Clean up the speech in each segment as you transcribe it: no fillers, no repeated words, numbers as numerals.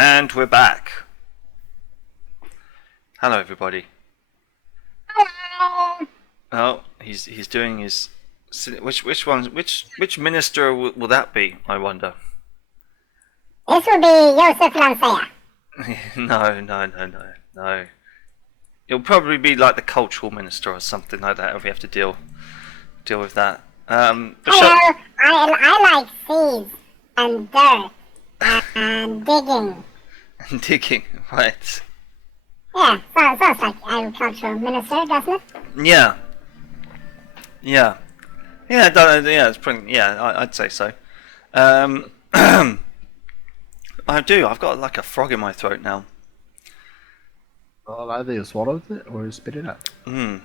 And we're back. Hello, everybody. Hello. Oh, he's doing his. Which minister will that be? I wonder. This will be Joseph Lancia. No. It'll probably be like the cultural minister or something like that if we have to deal with that. Hello. I like seeds and dirt and digging. Digging, right? Yeah, sounds like agricultural minister, doesn't it? Yeah. It's pretty. Yeah, I'd say so. I do. I've got like a frog in my throat now. Well, either you swallowed it or you spit it out. No,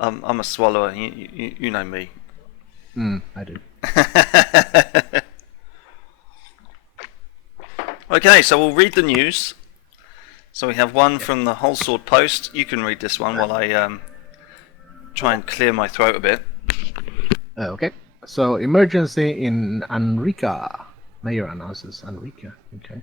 I'm a swallower. You know me. I do. Okay, so we'll read the news. So we have one from the Whole Sword Post. You can read this one while I try and clear my throat a bit. Okay. So, emergency in Anrica. Mayor announces Anrica. Okay.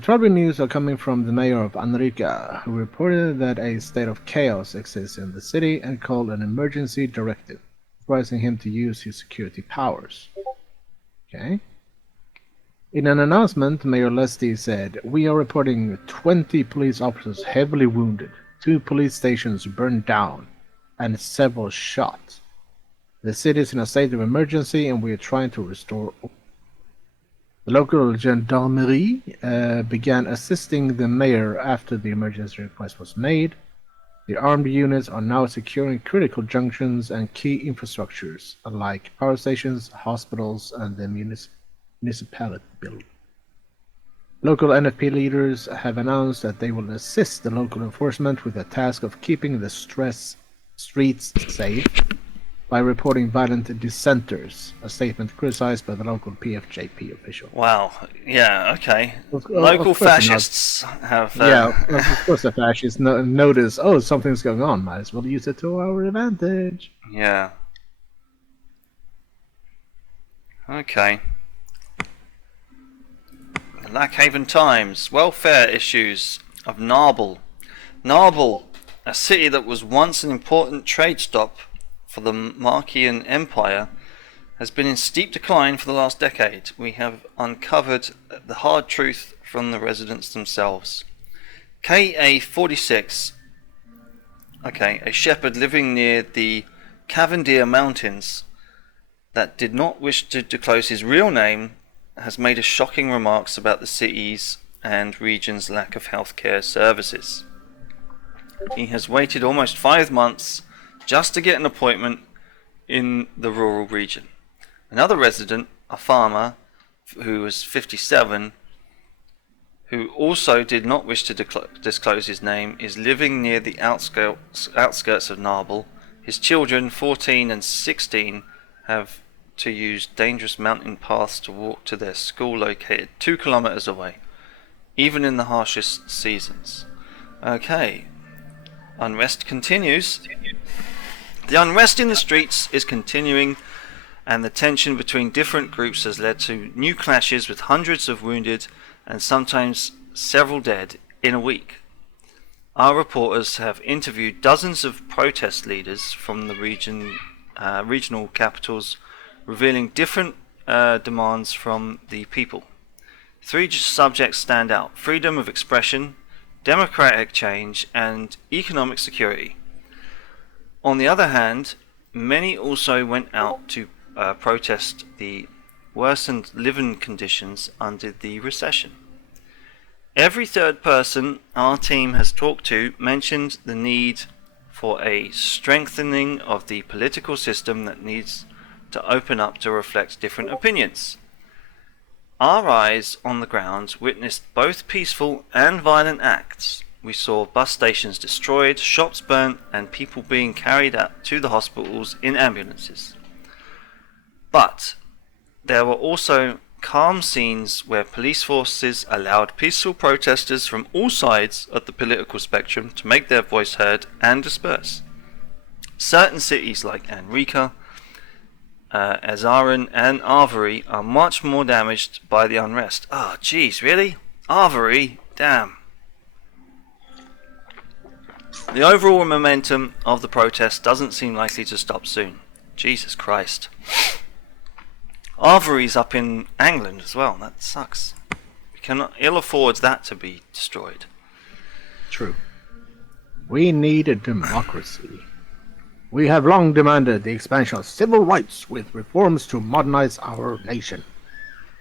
Troubling news are coming from the mayor of Anrica, who reported that a state of chaos exists in the city and called an emergency directive, advising him to use his security powers. Okay. In an announcement, Mayor Leslie said, "We are reporting 20 police officers heavily wounded, 2 police stations burned down, and several shot. The city is in a state of emergency and we are trying to restore order." The local gendarmerie began assisting the mayor after the emergency request was made. The armed units are now securing critical junctions and key infrastructures, like power stations, hospitals, and the municipality building. Local NFP leaders have announced that they will assist the local enforcement with the task of keeping the streets safe by reporting violent dissenters, a statement criticized by the local PFJP official. Wow. Yeah. Okay. Local fascists have. Of course, the fascists notice. Oh, something's going on. Might as well use it to our advantage. Yeah. Okay. The Lackhaven Times. Welfare issues of Narble. Narble, a city that was once an important trade stop for the Marquian Empire, has been in steep decline for the last decade. We have uncovered the hard truth from the residents themselves. KA-46, a shepherd living near the Cavendier Mountains that did not wish to disclose his real name, has made a shocking remarks about the city's and region's lack of healthcare services. He has waited almost 5 months just to get an appointment in the rural region. Another resident, a farmer who was 57, who also did not wish to disclose his name, is living near the outskirts of Narble. His children, 14 and 16, have to use dangerous mountain paths to walk to their school located 2 kilometers away, even in the harshest seasons. Okay. Unrest continues. The unrest in the streets is continuing, and the tension between different groups has led to new clashes with hundreds of wounded and sometimes several dead in a week. Our reporters have interviewed dozens of protest leaders from the regional capitals, revealing different demands from the people. 3 subjects stand out: freedom of expression, democratic change, and economic security. On the other hand, many also went out to protest the worsened living conditions under the recession. Every third person our team has talked to mentioned the need for a strengthening of the political system that needs to open up to reflect different opinions. Our eyes on the ground witnessed both peaceful and violent acts. We saw bus stations destroyed, shops burnt, and people being carried out to the hospitals in ambulances. But there were also calm scenes where police forces allowed peaceful protesters from all sides of the political spectrum to make their voice heard and disperse. Certain cities like Anrica Azarin and Arvery are much more damaged by the unrest. Oh, jeez, really? Arvery? Damn. The overall momentum of the protest doesn't seem likely to stop soon. Jesus Christ. Arvery's up in England as well. That sucks. We cannot ill afford that to be destroyed. True. We need a democracy. We have long demanded the expansion of civil rights with reforms to modernize our nation.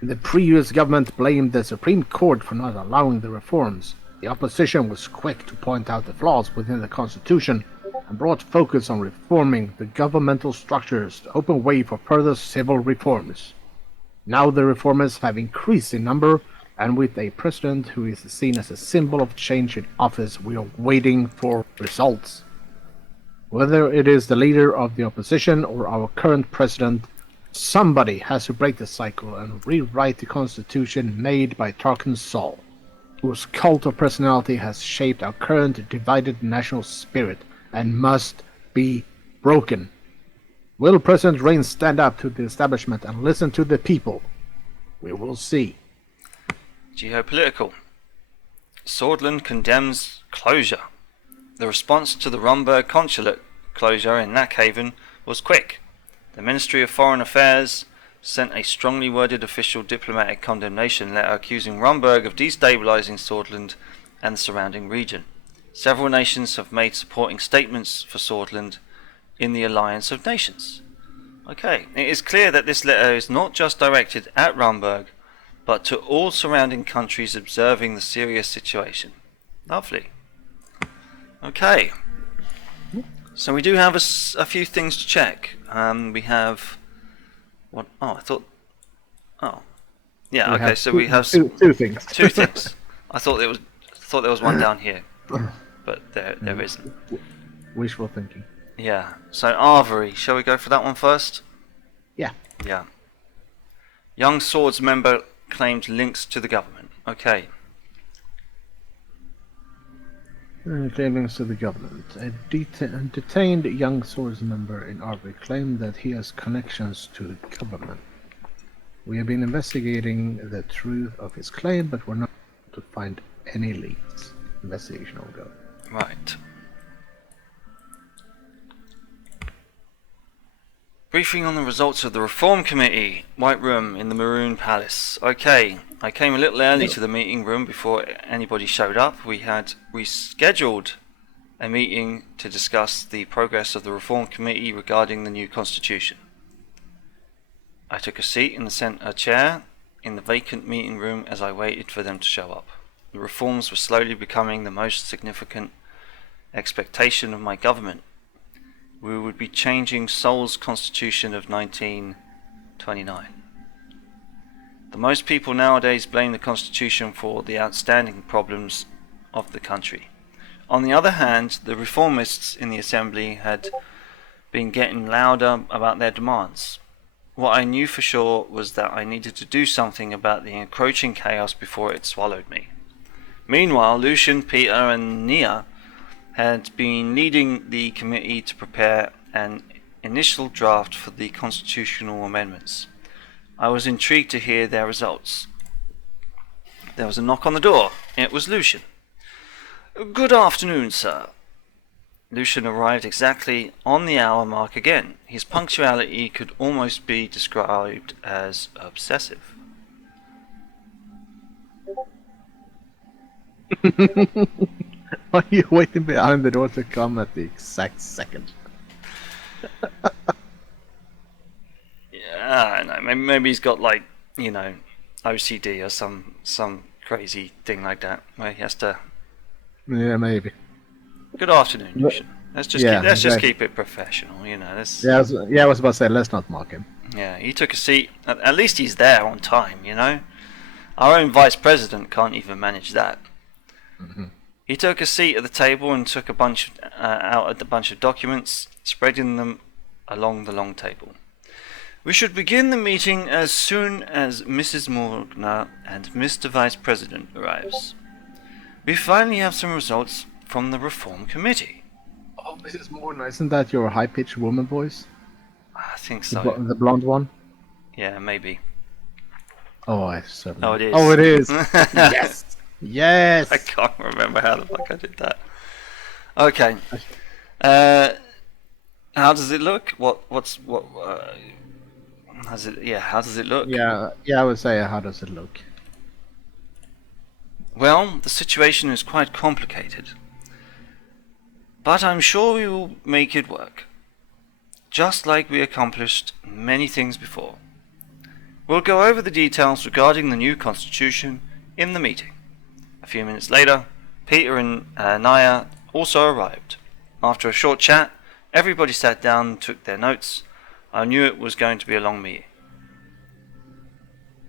The previous government blamed the Supreme Court for not allowing the reforms. The opposition was quick to point out the flaws within the Constitution and brought focus on reforming the governmental structures to open way for further civil reforms. Now the reformers have increased in number, and with a president who is seen as a symbol of change in office, we are waiting for results. Whether it is the leader of the opposition or our current president, somebody has to break the cycle and rewrite the constitution made by Tarkin Saul, whose cult of personality has shaped our current divided national spirit and must be broken. Will President Rain stand up to the establishment and listen to the people? We will see. Geopolitical. Swordland condemns closure. The response to the Rumberg consulate closure in Nackhaven was quick. The Ministry of Foreign Affairs sent a strongly worded official diplomatic condemnation letter accusing Rumberg of destabilizing Swordland and the surrounding region. Several nations have made supporting statements for Swordland in the Alliance of Nations. Okay, it is clear that this letter is not just directed at Rumberg, but to all surrounding countries observing the serious situation. Lovely. Okay, so we do have a few things to check. We have what? Oh, I thought. Oh, yeah. Okay, so we have two things. Two things. I thought there was one down here, but there isn't. Wishful thinking. Yeah. So Arvery, shall we go for that one first? Yeah. Yeah. Young Swords member claimed links to the government. Okay. Claimings to the government. A detained young Swords member in Arby claimed that he has connections to the government. We have been investigating the truth of his claim, but we're not able to find any leads. Investigation will go. Right. Briefing on the results of the Reform Committee. White Room in the Maroon Palace. Okay, I came a little early to the meeting room before anybody showed up. We had rescheduled a meeting to discuss the progress of the Reform Committee regarding the new constitution. I took a seat in the centre chair in the vacant meeting room as I waited for them to show up. The reforms were slowly becoming the most significant expectation of my government. We would be changing Seoul's constitution of 1929. The most people nowadays blame the constitution for the outstanding problems of the country. On the other hand, the reformists in the assembly had been getting louder about their demands. What I knew for sure was that I needed to do something about the encroaching chaos before it swallowed me. Meanwhile, Lucian, Peter and Nia had been leading the committee to prepare an initial draft for the constitutional amendments. I was intrigued to hear their results. There was a knock on the door. It was Lucian. "Good afternoon, sir." Lucian arrived exactly on the hour mark again. His punctuality could almost be described as obsessive. Are you waiting behind the door to come at the exact second? Yeah, I don't know. Maybe he's got OCD or some crazy thing like that where he has to. Yeah, maybe. Good afternoon, Lucian. Let's just keep it professional, Let's... Yeah, I was about to say, let's not mock him. Yeah, he took a seat. At least he's there on time, Our own vice president can't even manage that. Mm-hmm. He took a seat at the table and took a bunch of documents, spreading them along the long table. "We should begin the meeting as soon as Mrs. Morgner and Mr. Vice President arrives. We finally have some results from the Reform Committee." Oh, Mrs. Morgner, isn't that your high-pitched woman voice? I think The, so. the blonde one? Yeah, maybe. Oh, I certainly. Oh, it is. Oh, it is. Yes. Yes. I can't remember how the fuck I did that. Okay. How does it look? What? How's it? Yeah. How does it look? Yeah. Yeah. I would say, how does it look? Well, the situation is quite complicated, but I'm sure we will make it work. Just like we accomplished many things before. We'll go over the details regarding the new constitution in the meeting. A few minutes later, Peter and Naya also arrived. After a short chat, everybody sat down and took their notes. I knew it was going to be a long meeting.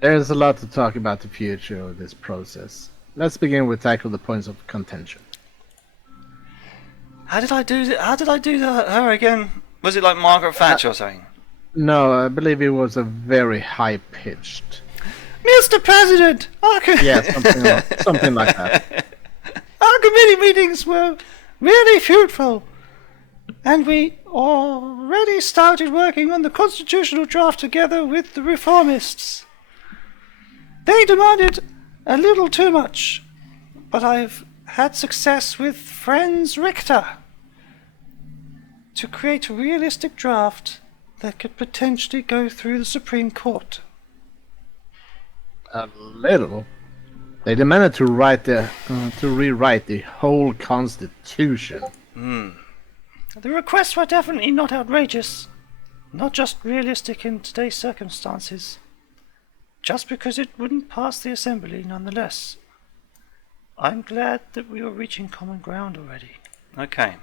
There's a lot to talk about the future of this process. Let's begin with tackle the points of contention. How did I do her again? Was it like Margaret Thatcher or something? No, I believe it was a very high-pitched. Mr. President! Yeah, something like that. Our committee meetings were really fruitful, and we already started working on the constitutional draft together with the reformists. They demanded a little too much, but I've had success with friends Richter to create a realistic draft that could potentially go through the Supreme Court. A little. They demanded to rewrite the whole constitution. The requests were definitely not outrageous, not just realistic in today's circumstances, just because it wouldn't pass the Assembly nonetheless. I'm glad that we were reaching common ground already. Okay.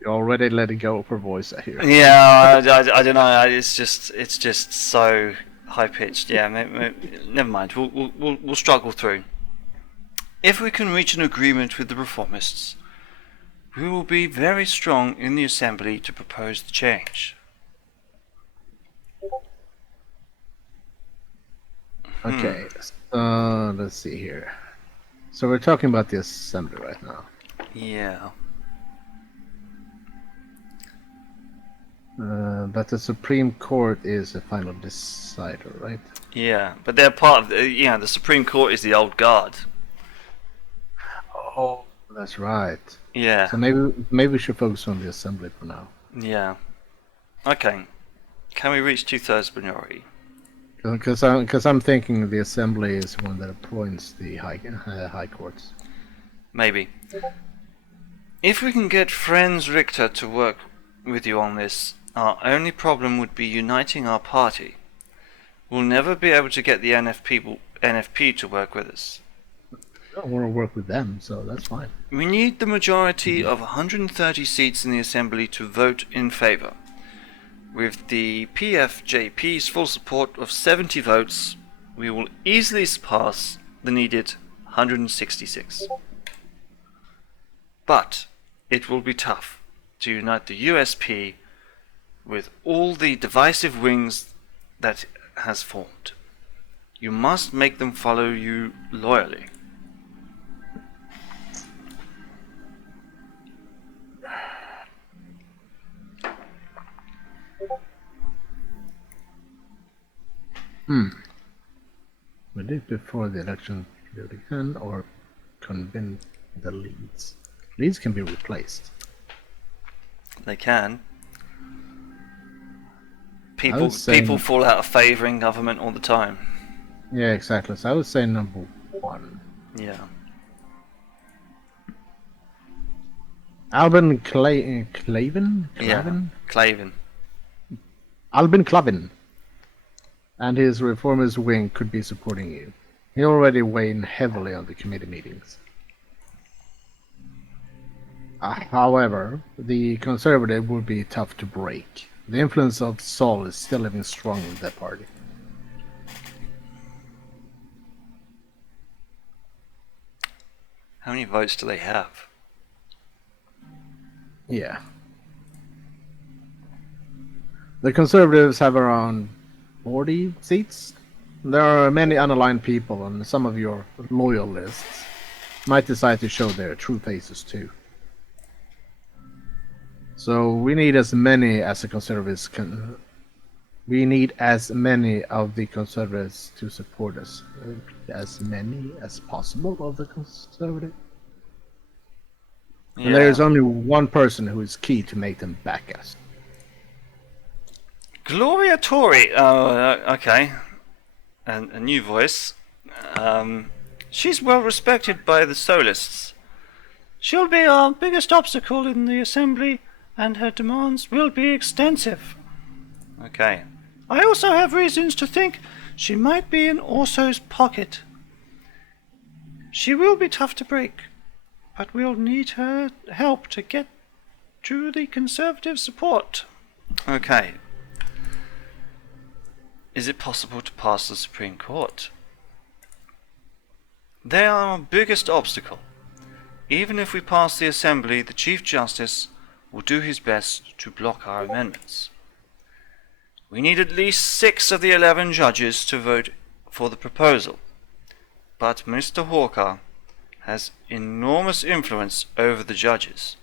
You already let it go for voice here. Yeah, I don't know. It's just so high pitched. Yeah, never mind. We'll struggle through. If we can reach an agreement with the reformists, we will be very strong in the Assembly to propose the change. Okay, let's see here. So we're talking about the Assembly right now. Yeah. But the Supreme Court is the final decider, right? Yeah, but they're part of the Supreme Court is the old guard. Oh, that's right. Yeah. So maybe we should focus on the Assembly for now. Yeah. Okay. Can we reach 2/3 majority? Because I'm thinking the Assembly is the one that appoints the high courts. Maybe. If we can get friends Richter to work with you on this, our only problem would be uniting our party. We'll never be able to get the NFP to work with us. I don't want to work with them, so that's fine. We need the majority of 130 seats in the Assembly to vote in favour. With the PFJP's full support of 70 votes, we will easily surpass the needed 166. But it will be tough to unite the USP with all the divisive wings that has formed. You must make them follow you loyally. We did before the election period can or convince the leads. Leads can be replaced. They can. would say- People fall out of favour in government all the time. Yeah, exactly. So I would say number 1. Yeah. Albin Clavin? Yeah. Clavin. Albin Clavin and his reformist wing could be supporting you. He already weighed heavily on the committee meetings. However, the conservative would be tough to break. The influence of Saul is still living strong in that party. How many votes do they have? Yeah. The conservatives have around 40 seats. There are many unaligned people, and some of your loyalists might decide to show their true faces too. So we need as many as the conservatives can. We need as many of the conservatives to support us. As many as possible of the conservatives. Yeah. And there is only one person who is key to make them back us. Gloria Tori. Oh, okay. And a new voice. She's well respected by the Solists. She'll be our biggest obstacle in the assembly, and her demands will be extensive. Okay. I also have reasons to think she might be in Orso's pocket. She will be tough to break, but we'll need her help to get to the Conservative support. Okay. Is it possible to pass the Supreme Court? They are our biggest obstacle. Even if we pass the Assembly, the Chief Justice will do his best to block our amendments. We need at least 6 of the 11 judges to vote for the proposal. But Mr. Hawker has enormous influence over the judges.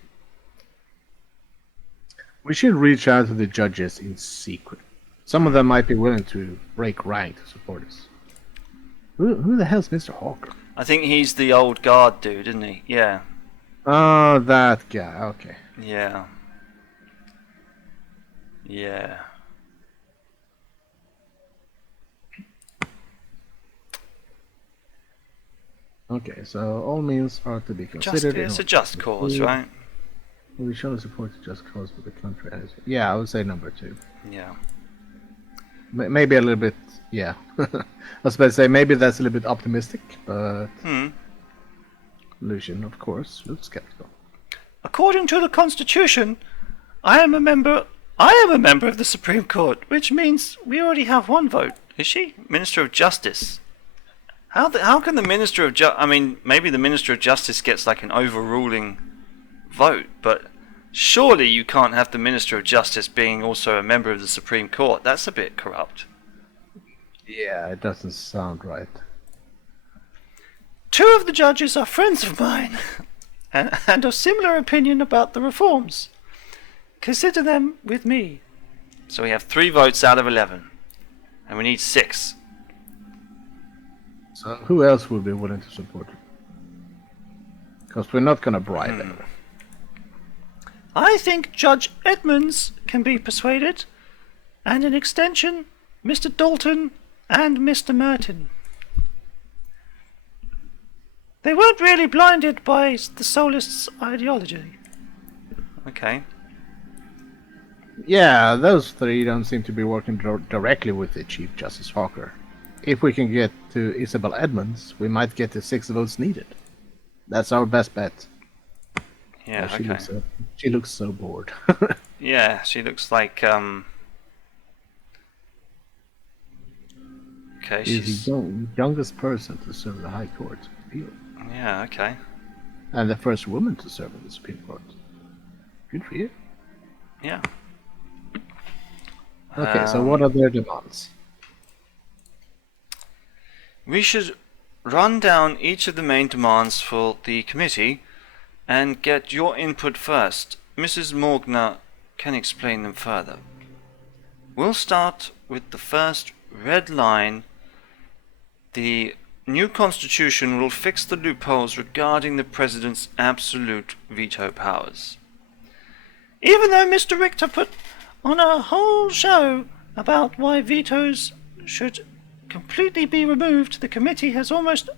We should reach out to the judges in secret. Some of them might be willing to break rank to support us. Who the hell's Mr. Hawker? I think he's the old guard dude, isn't he? Yeah. Oh, that guy. Okay. Yeah. Yeah. Okay, so all means are to be considered. It's a just cause, right? We show support to just cause for the country. Yeah, I would say number 2. Yeah. Maybe a little bit, yeah. I was about to say maybe that's a little bit optimistic, but Lucian, of course, looks skeptical. According to the Constitution, I am a member of the Supreme Court, which means we already have 1 vote. Is she? Minister of Justice. How can the Minister of Justice... I mean, maybe the Minister of Justice gets like an overruling vote, but surely you can't have the Minister of Justice being also a member of the Supreme Court. That's a bit corrupt. Yeah, it doesn't sound right. 2 of the judges are friends of mine, and of similar opinion about the reforms. Consider them with me. So we have 3 votes out of 11, and we need 6. So who else would be willing to support you? Because we're not going to bribe them. I think Judge Edmonds can be persuaded, and in extension, Mr. Dalton and Mr. Merton. They weren't really blinded by the Solists' ideology. Okay. Yeah, those 3 don't seem to be working directly with the Chief Justice Hawker. If we can get to Isabel Edmonds, we might get the 6 votes needed. That's our best bet. Yeah, oh, she looks so bored. Yeah, she looks like okay. She's the youngest person to serve the High Court of Appeal. Yeah, okay. And the first woman to serve in the Supreme Court. Good for you. Yeah. Okay, so what are their demands? We should run down each of the main demands for the committee and get your input first. Mrs. Morgner can explain them further. We'll start with the first red line. The new constitution will fix the loopholes regarding the president's absolute veto powers. Even though Mr. Richter put on a whole show about why vetoes should completely be removed, the committee has almost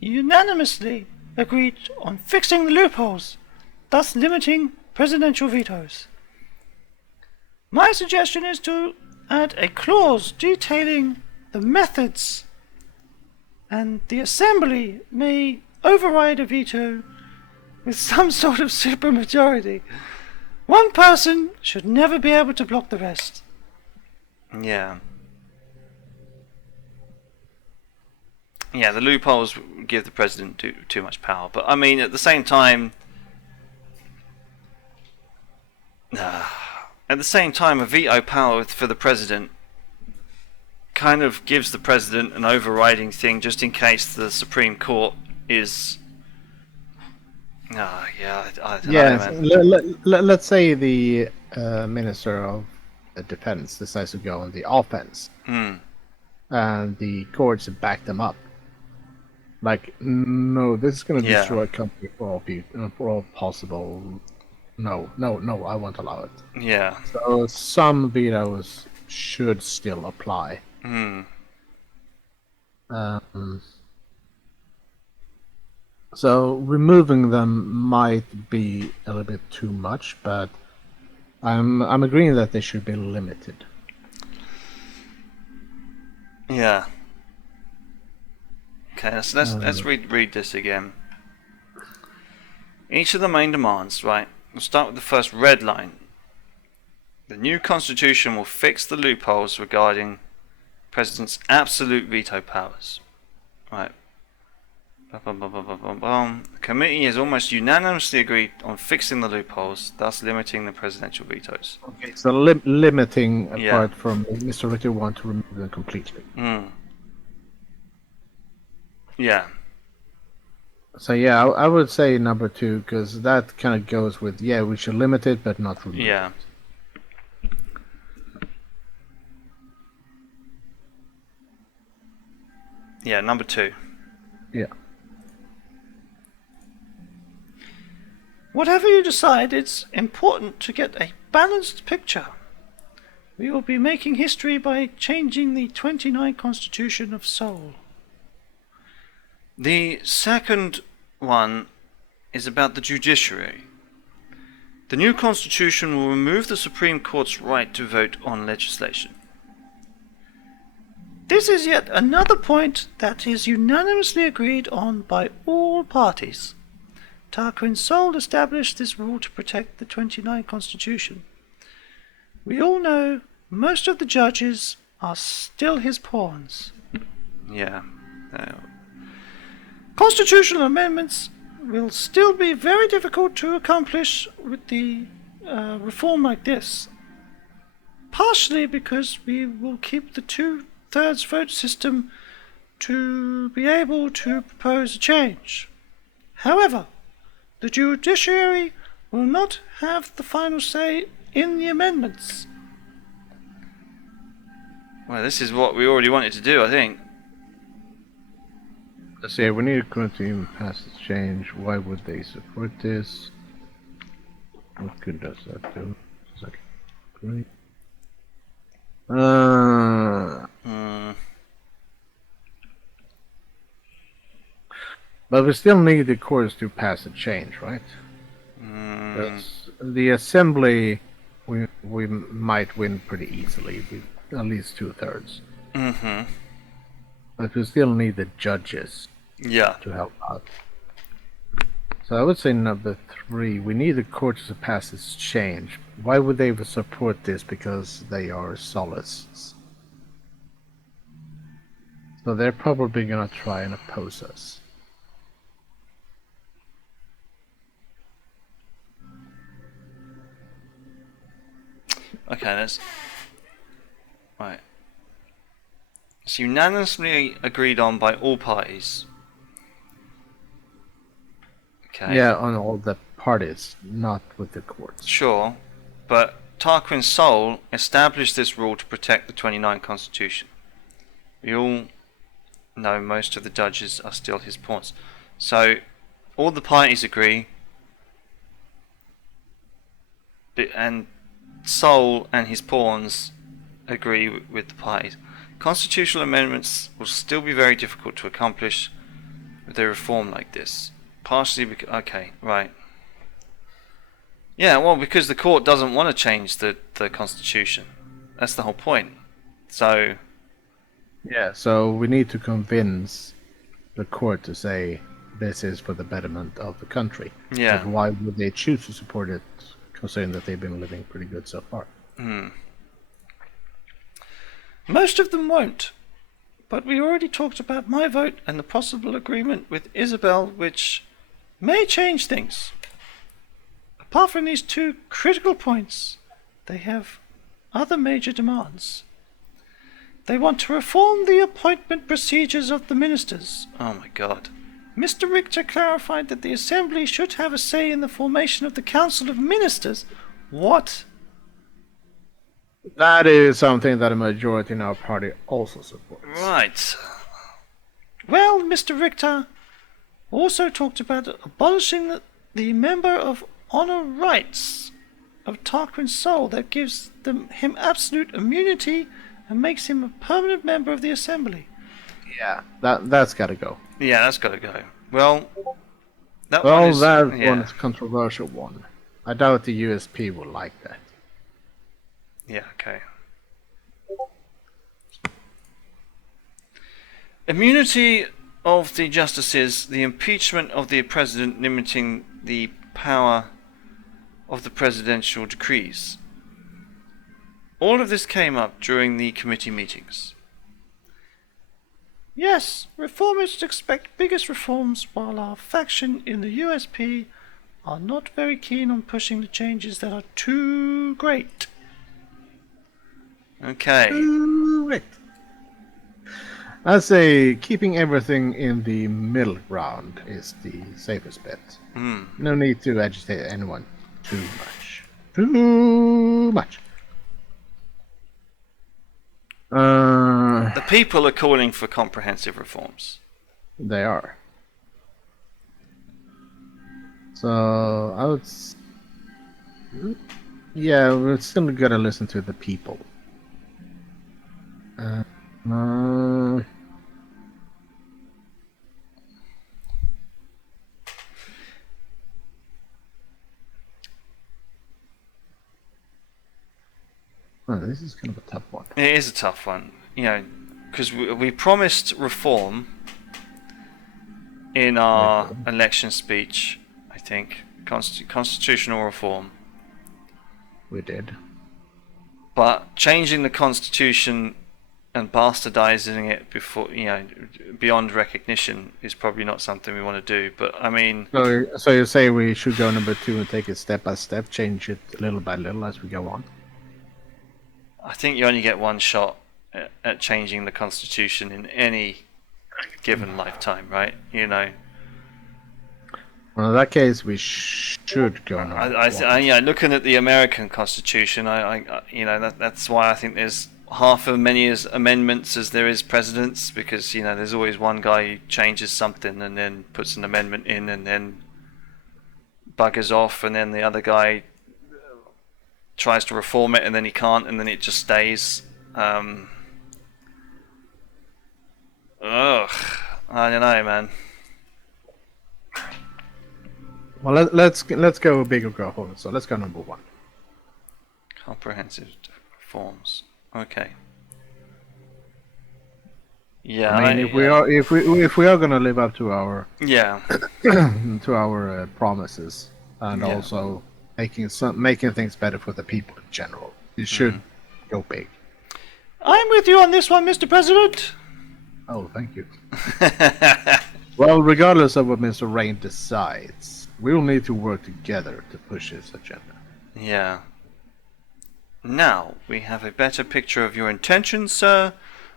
unanimously agreed on fixing the loopholes, thus limiting presidential vetoes. My suggestion is to add a clause detailing the methods, and the Assembly may override a veto with some sort of supermajority. 1 person should never be able to block the rest. Yeah. Yeah, the loopholes give the president too much power. But, I mean, at the same time... a veto power for the president kind of gives the president an overriding thing just in case the Supreme Court is Oh, yeah, I don't know, Yes, man. let's say the Minister of Defense decides to go on the offense, and the courts back them up. Like, no, this is going to Yeah. destroy a country for all people, for all possible. No, I won't allow it. Yeah. So some vetoes should still apply. So removing them might be a little bit too much, but I'm agreeing that they should be limited. Yeah. Okay, so let's read this again. Each of the main demands, right? We'll start with the first red line. The new constitution will fix the loopholes regarding president's absolute veto powers. Right. The committee has almost unanimously agreed on fixing the loopholes, thus limiting the presidential vetoes. Okay, so limiting Yeah. apart from Mr. Richter want to remove them completely. Yeah. So yeah, I would say number 2 because that kind of goes with we should limit it but not remove Yeah. it. Yeah, number 2. Yeah. Whatever you decide, it's important to get a balanced picture. We will be making history by changing the 29th Constitution of Seoul. The second one is about the judiciary. The new constitution will remove the Supreme Court's right to vote on legislation. This is yet another point that is unanimously agreed on by all parties. Tarquin Seoul established this rule to protect the 29th Constitution. We all know most of the judges are still his pawns. Yeah. Constitutional amendments will still be very difficult to accomplish with the reform like this. Partially because we will keep the 2/3 vote system to be able to propose a change. However, the judiciary will not have the final say in the amendments. Well, this is what we already wanted to do, I think. Let's see, we need to continue pass this change. Why would they support this? What good does that do? It's like, great. But we still need the courts to pass a change, right? The assembly, we might win pretty easily with at least 2/3. But we still need the judges to help out. So I would say number 3, we need the courts to pass this change. Why would they support this? Because they are solists. So they're probably going to try and oppose us. Okay, that's... Right. It's unanimously agreed on by all parties. Okay. Yeah, on all the parties, not with the courts. Sure, but Tarquin Seoul established this rule to protect the 29th Constitution. We all know most of the judges are still his pawns. So, all the parties agree, and Seoul and his pawns agree with the parties. Constitutional amendments will still be very difficult to accomplish with a reform like this. Partially because... Okay, right. Yeah, well, because the court doesn't want to change the constitution. That's the whole point. So... Yeah, so we need to convince the court to say this is for the betterment of the country. Yeah. But why would they choose to support it, considering that they've been living pretty good so far? Most of them won't. But we already talked about my vote and the possible agreement with Isabel, which may change things. Apart from these 2 critical points, they have other major demands. They want to reform the appointment procedures of the ministers. Oh my god. Mr. Richter clarified that the Assembly should have a say in the formation of the Council of Ministers. What? That is something that a majority in our party also supports. Right. Well, Mr. Richter also talked about abolishing the member of honor rights of Tarquin's soul that gives him absolute immunity and makes him a permanent member of the Assembly. Yeah, that's got to go. Yeah, that's got to go. Well, that one's a controversial one. I doubt the USP will like that. Yeah, okay. Immunity of the justices, the impeachment of the president limiting the power of the presidential decrees. All of this came up during the committee meetings. Yes, reformists expect biggest reforms, while our faction in the USP are not very keen on pushing the changes that are too great. Okay. Right. I say keeping everything in the middle ground is the safest bet. No need to agitate anyone too much. Too much. The people are calling for comprehensive reforms. They are. So I would. Yeah, we're still gonna listen to the people. This is kind of a tough one. It is a tough one, you know, because we promised reform in our election speech, I think, constitutional reform. We did. But changing the constitution and bastardizing it before, you know, beyond recognition is probably not something we want to do. But I mean, so you say we should go number 2 and take it step by step, change it little by little as we go on. I think you only get one shot at changing the constitution in any given lifetime, right? You know. Well, in that case, we should go number 1. Yeah, looking at the American Constitution, you know, that's why I think there's half as many as amendments as there is presidents, because you know there's always one guy who changes something and then puts an amendment in and then buggers off, and then the other guy tries to reform it and then he can't, and then it just stays. Ugh, I don't know, man. Well, let's go big or go home. So let's go number 1. Comprehensive reforms. Okay. Yeah. I mean, if we are gonna live up to our to our promises, and also making things better for the people in general, you should go big. I'm with you on this one, Mr. President. Oh, thank you. Well, regardless of what Mr. Rain decides, we will need to work together to push his agenda. Yeah. Now we have a better picture of your intentions, sir.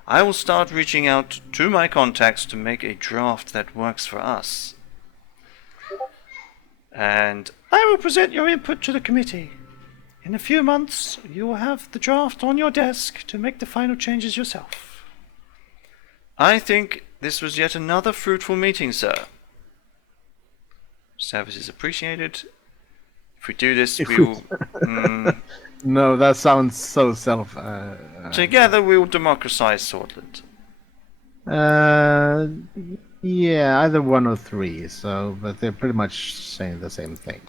I will start reaching out to my contacts to make a draft that works for us. And I will present your input to the committee. In a few months, you will have the draft on your desk to make the final changes yourself. I think this was yet another fruitful meeting, sir. Service is appreciated. If we do this, we will... No, that sounds so Together we will democratize Swordland. Yeah, either 1 or 3. So, but they're pretty much saying the same thing.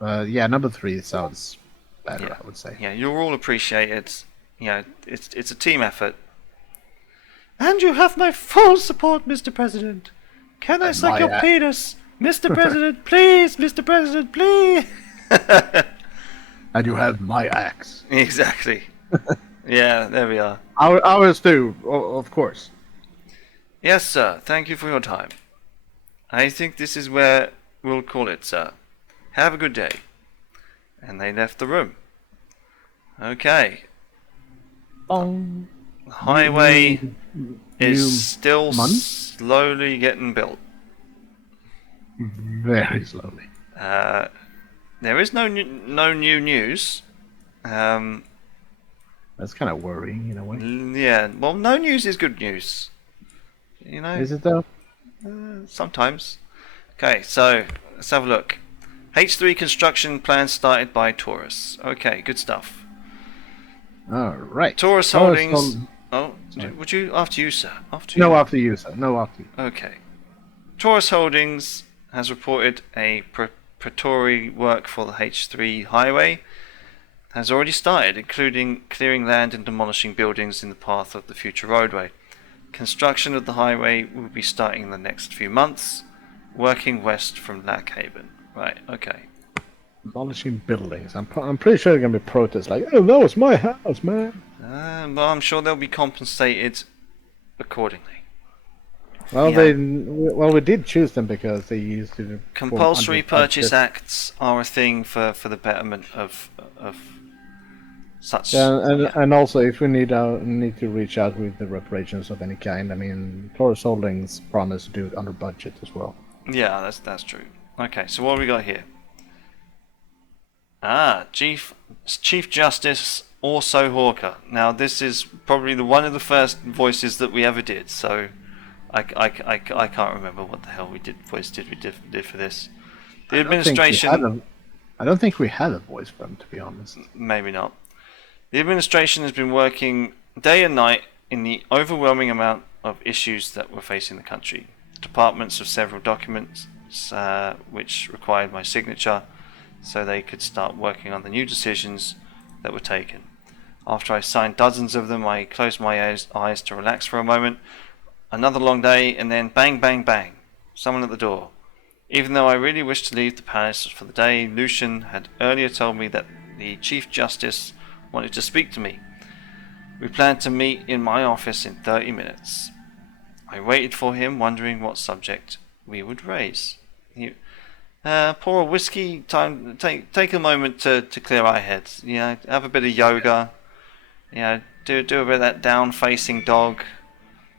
Yeah, number 3 sounds better, I would say. Yeah, you'll all appreciate it. You know, it's a team effort. And you have my full support, Mr. President. Can I suck your penis? Mr. President, please! Mr. President, please! And you have my axe. Exactly. Yeah, there we are. Ours too, of course. Yes, sir. Thank you for your time. I think this is where we'll call it, sir. Have a good day. And they left the room. Okay. Bong. The highway is still slowly getting built. very slowly. There is no new news. That's kind of worrying in a way. Yeah, well, no news is good news. You know, Is it though? sometimes. Okay, so let's have a look. H3 construction plans started by Taurus. Okay, good stuff. All right. Taurus Holdings. Oh, would you? After you, sir. After you. No, after you, sir. No, after you. Okay. Taurus Holdings has reported a preparatory work for the H3 highway has already started, including clearing land and demolishing buildings in the path of the future roadway. Construction of the highway will be starting in the next few months, working west from Lackhaven. Right, okay. Demolishing buildings. I'm pretty sure there are going to be protests like, oh, that was my house, man. Well, I'm sure they'll be compensated accordingly. Well, Yeah. we did choose them because they used to. Compulsory purchase acts are a thing for the betterment of such. Yeah, and also if we need to reach out with the reparations of any kind. I mean, Taurus Holdings promised to do it under budget as well. Yeah, that's true. Okay, so what have we got here? Chief Justice Orso Hawker. Now this is probably one of the first voices that we ever did. So I can't remember what the hell we did for this. The administration. I don't think we had a voice for him, to be honest. Maybe not. The administration has been working day and night in the overwhelming amount of issues that we're facing in the country. Departments of several documents which required my signature so they could start working on the new decisions that were taken. After I signed dozens of them, I closed my eyes to relax for a moment. Another long day, and then bang, bang, bang. Someone at the door. Even though I really wished to leave the palace for the day, Lucian had earlier told me that the Chief Justice wanted to speak to me. We planned to meet in my office in 30 minutes. I waited for him, wondering what subject we would raise. Pour a whiskey, time. Take a moment to clear our heads. You know, have a bit of yoga. You know, do a bit of that down-facing dog.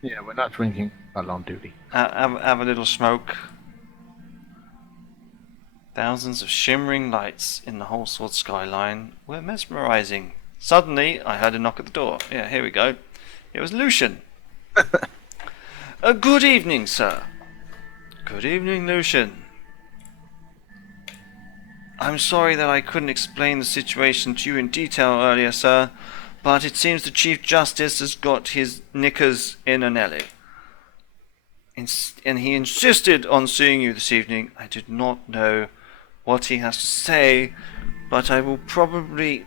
Yeah, we're not drinking while on duty. Have a little smoke. Thousands of shimmering lights in the whole sword skyline were mesmerizing. Suddenly, I heard a knock at the door. Yeah, here we go. It was Lucian. Good evening, sir. Good evening, Lucian. I'm sorry that I couldn't explain the situation to you in detail earlier, sir, but it seems the Chief Justice has got his knickers in an alley. And he insisted on seeing you this evening. I did not know what he has to say, but it will probably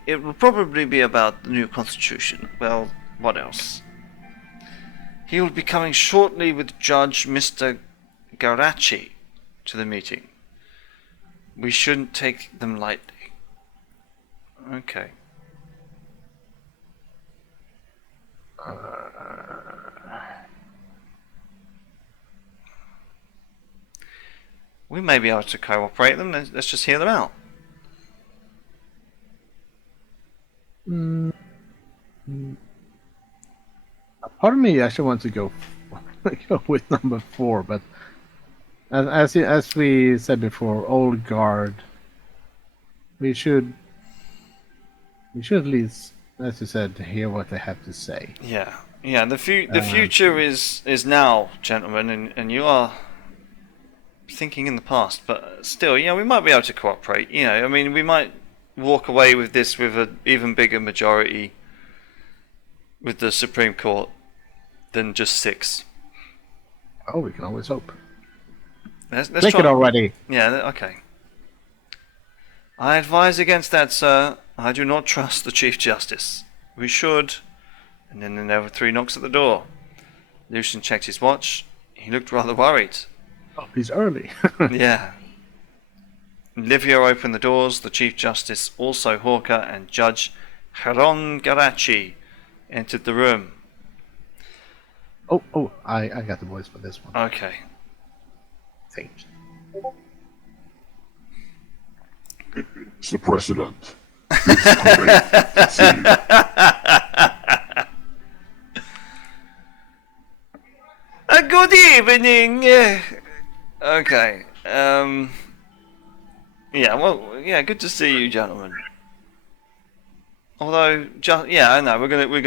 be about the new constitution. Well, what else? He will be coming shortly with Judge Mr. Garachi to the meeting. We shouldn't take them lightly. Okay. We may be able to cooperate them. Let's just hear them out. Part of me actually wants to go with number 4, but as we said before, old guard. We should at least, as you said, hear what they have to say. Yeah. The future is now, gentlemen, and you are thinking in the past, but still, we might be able to cooperate. I mean, we might walk away with this with an even bigger majority with the Supreme Court than just 6. Oh, we can always hope. Let's click try. It already. Yeah, okay. I advise against that, sir. I do not trust the Chief Justice. We should. And then there were 3 knocks at the door. Lucian checked his watch. He looked rather worried. Oh, he's early. Yeah. Livio opened the doors. The Chief Justice, also Hawker, and Judge Haron Garachi entered the room. Oh, I got the voice for this one. Okay. Thanks. Mr. President, it's great to see you. Good evening. Okay. Yeah, well, yeah, good to see you, gentlemen. Although, yeah, I know we're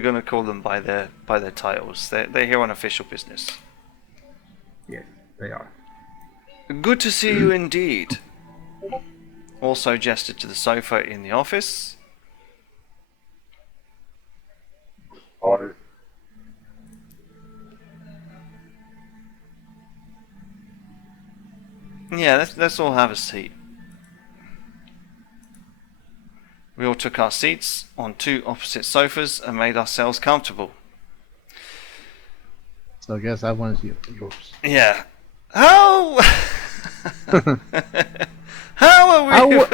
gonna call them by their titles. They're here on official business. Yes, they are. Good to see you indeed. Also gestured to the sofa in the office. I Yeah, let's all have a seat. We all took our seats on two opposite sofas and made ourselves comfortable. So I guess that one's yours. Yeah. How? How are we?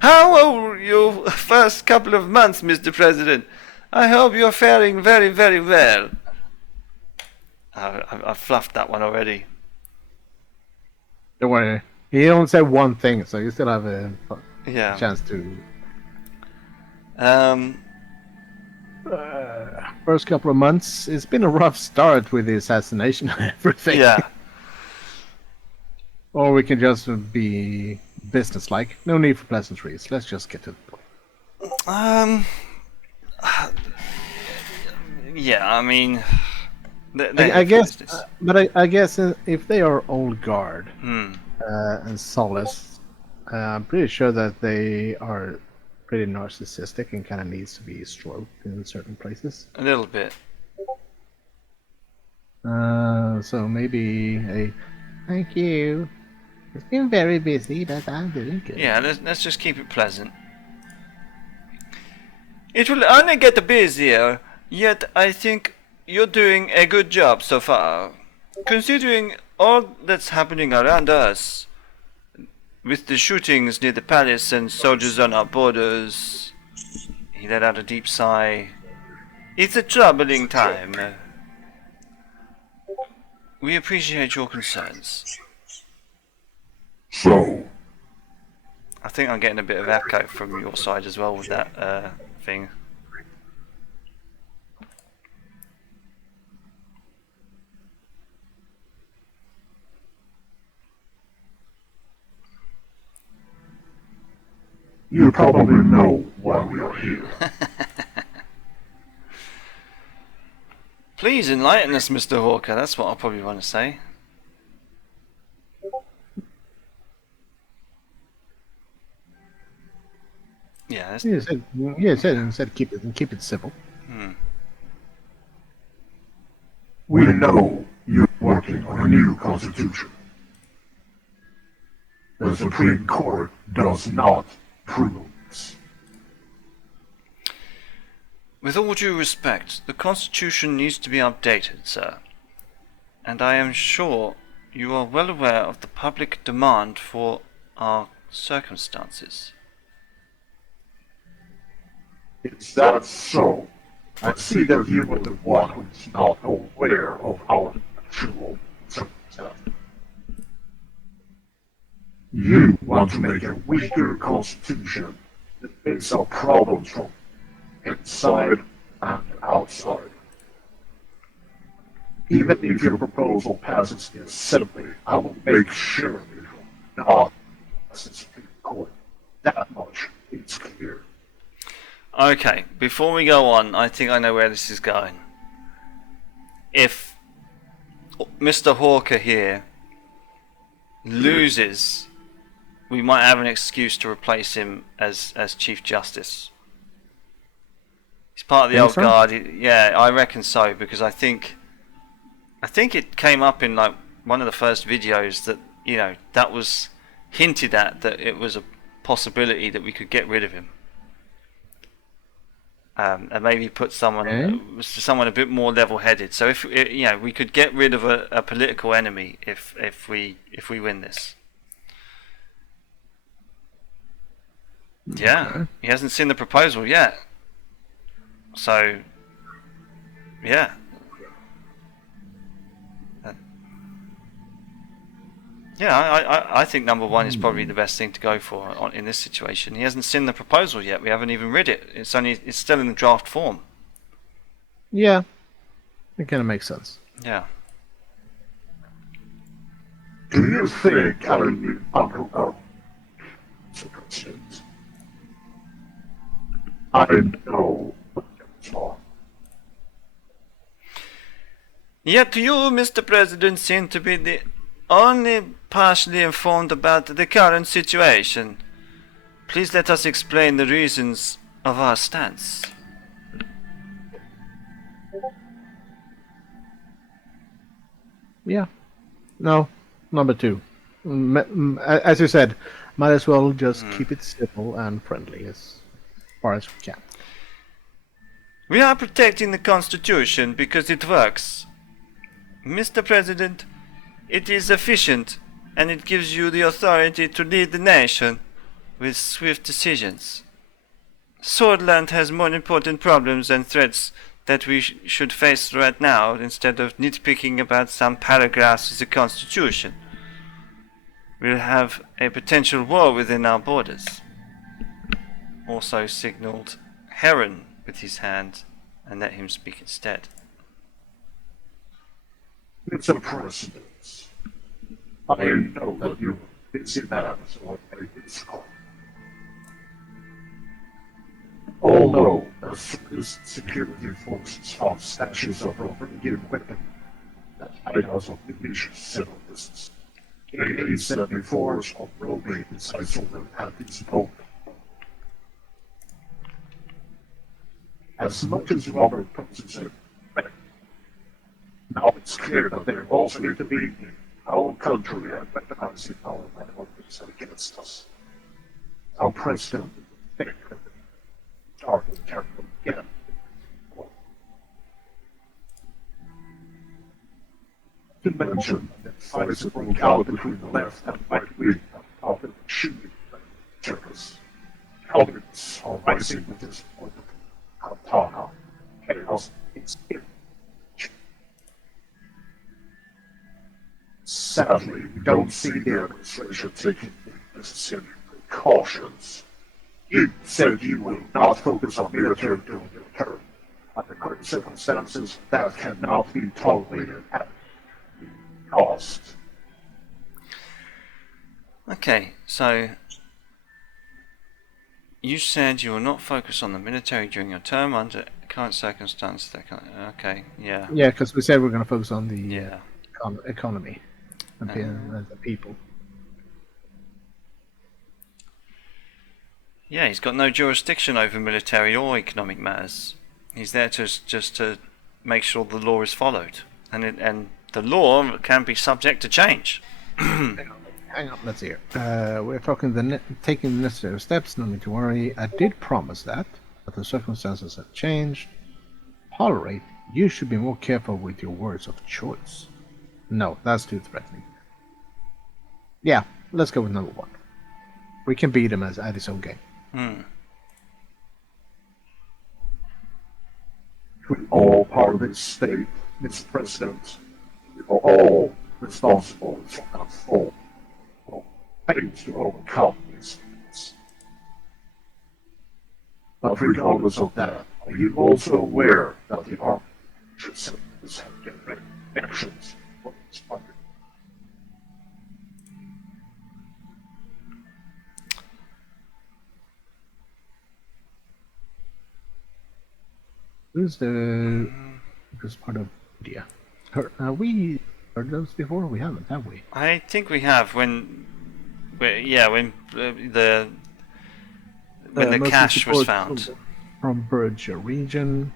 How are your first couple of months, Mr. President? I hope you're faring very, very well. I fluffed that one already. Don't worry. He only said one thing, so you still have a chance to. First couple of months, it's been a rough start with the assassination and everything. Yeah. Or we can just be businesslike. No need for pleasantries. Let's just get to the point. Yeah, I mean, I guess, but I guess if they are old guard and Solace, I'm pretty sure that they are pretty narcissistic and kind of needs to be stroked in certain places. A little bit. So maybe a thank you. It's been very busy, but I'm doing good. Yeah, let's just keep it pleasant. It will only get busier, yet I think you're doing a good job so far. Considering all that's happening around us, with the shootings near the palace and soldiers on our borders. He let out a deep sigh. It's a troubling time. We appreciate your concerns. So, I think I'm getting a bit of echo from your side as well with that thing. you probably know why we are here. Please enlighten us, Mr. Hawker. That's what I'll probably want to say. Yeah, that's... He said keep it simple. We know you're working on a new constitution. The Supreme Court does not prudence. With all due respect, the Constitution needs to be updated, sir. And I am sure you are well aware of the public demand for our circumstances. Is that so? I see that you are the one who is not aware of our actual circumstances. You want to make a weaker constitution that makes our problems from inside and outside. Even if your proposal passes the Assembly, I will make sure it will not pass the Supreme Court. That much is clear. Okay, before we go on, I think I know where this is going. If Mr. Hawker here loses, we might have an excuse to replace him as Chief Justice. He's part of the old guard. Yeah, I reckon so, because I think it came up in like one of the first videos that, you know, that was hinted at, that it was a possibility that we could get rid of him. And maybe put someone a bit more level-headed. So if you know, we could get rid of a political enemy if we win this. Yeah, he hasn't seen the proposal yet. So, yeah. I think number one is probably the best thing to go for in this situation. He hasn't seen the proposal yet. We haven't even read it. It's still in the draft form. Yeah, it kind of makes sense. Yeah. Do you think I will be underground? Mr. President? I know what goes on. Yet you, Mr. President, seem to be the only partially informed about the current situation. Please let us explain the reasons of our stance. Yeah. No. Number 2. As you said, might as well just keep it simple and friendly as far as we can. We are protecting the Constitution because it works. Mr. President, it is efficient and it gives you the authority to lead the nation with swift decisions. Swordland has more important problems and threats that we should face right now instead of nitpicking about some paragraphs of the Constitution. We'll have a potential war within our borders. Also signalled Heron with his hand and let him speak instead. It's a precedent. I know that you're a busy man, so I make this call. Although the Swiss security forces found statues of Roman weapons that hideouts of Division civil business. AA-74s of Roman besides over at this moment. As much as Robert poses it, now it's clear that they're also intervening our country and weaponizing our minorities against us. Our president think that the dark will turn again. To mention that fights broke out between the left and right wing of the shooting terrorists. Communists are rising with this point of Terra, chaos is in. Sadly, we don't see the administration taking the necessary precautions. You said you will not focus on military during your term. Under current circumstances, that cannot be tolerated at any cost. Okay, so you said you will not focus on the military during your term under current circumstances. Okay, yeah. Yeah, because we said we're going to focus on the Yeah. economy and the people. Yeah, he's got no jurisdiction over military or economic matters. He's there just to make sure the law is followed, and the law can be subject to change. Hang on, let's hear. We're talking taking the necessary steps. No need to worry. I did promise that, but the circumstances have changed. Tolerate. You should be more careful with your words of choice. No, that's too threatening. Yeah, let's go with number 1. We can beat him at his own game. We all part of this state, Mr. President. We are all responsible for our fall. Things to overcome these things. But regardless of that, are you also aware that the armed systems have direct actions for this country? Who's the part of India? We heard those before? We haven't, have we? I think we have when the cache was found. From Berger region,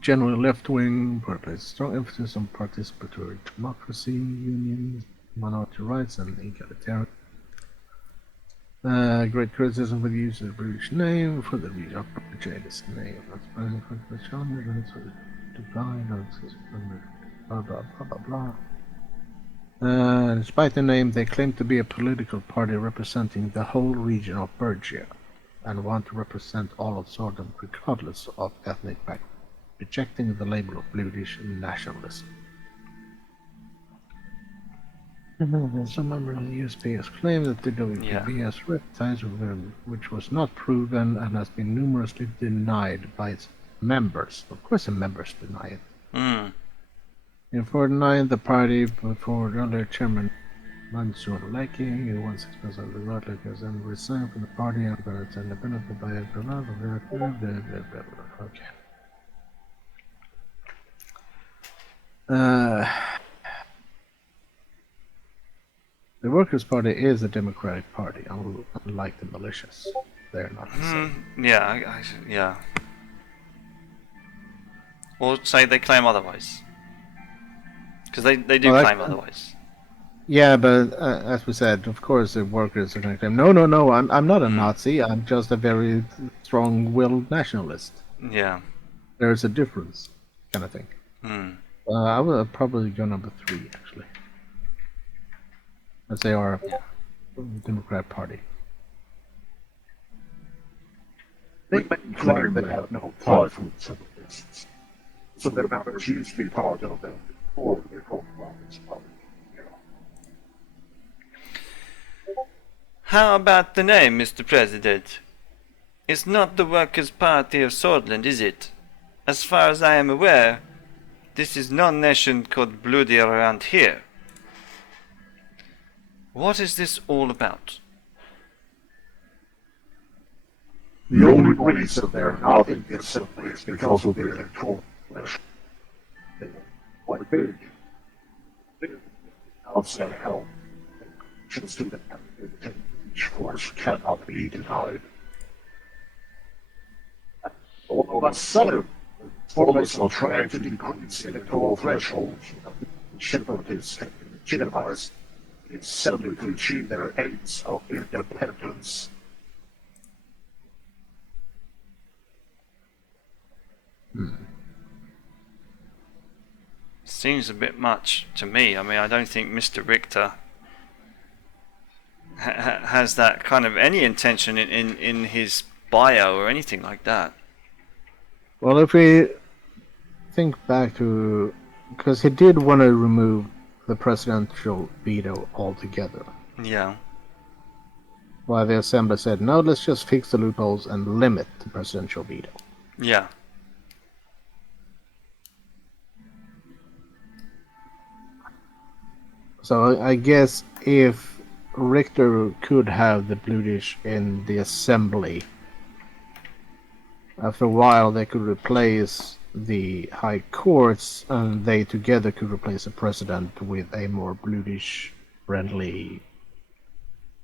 generally left-wing, place strong emphasis on participatory democracy, unions, minority rights, and egalitarian. Great criticism for the use of the British name for the region of portray this name. That's present for the genre, and it's blah blah blah blah blah. Despite the name, they claim to be a political party representing the whole region of Bergia and want to represent all of Sweden regardless of ethnic background, rejecting the label of British nationalism. Some members of the USP has claimed that the WPB has ties with them, which was not proven and has been numerously denied by its members. Of course the members deny it. In 49, the party put forward earlier chairman Mansour Laki, who once expressed of the right leaders and resigned from the party and got its independence by a Okay. The Workers' Party is a democratic party, unlike the militias. They're not the same. Yeah, yeah. Or say they claim otherwise. Because they do claim otherwise. Yeah, but as we said, of course the workers are going to claim, no, I'm not a Nazi, I'm just a very strong-willed nationalist. Yeah. There's a difference, kind of thing. I would probably go number 3, actually. As they are a Democrat Party. They claim they have no ties with separatists, so their members used to be part of them before they called Workers' Party. How about the name, Mr. President? It's not the Workers' Party of Swordland, is it? As far as I am aware, this is no nation called bloody around here. What is this all about? The only reason they're not in the assembly is because of their electoral election. They are quite big. Outside help, just to the each force cannot be denied. All of a sudden, formalists are trying to decrease the electoral threshold. Separatists have legitimized the assembly to achieve their aims of independence. Seems a bit much to me. I mean, I don't think Mr. Richter has that kind of any intention in his bio or anything like that. Well, if we think back to... because he did want to remove the presidential veto altogether. Yeah. While the assembly said, no, let's just fix the loopholes and limit the presidential veto. Yeah. So I guess if Richter could have the Bluedish in the assembly, after a while they could replace the high courts, and they together could replace the president with a more Bluedish friendly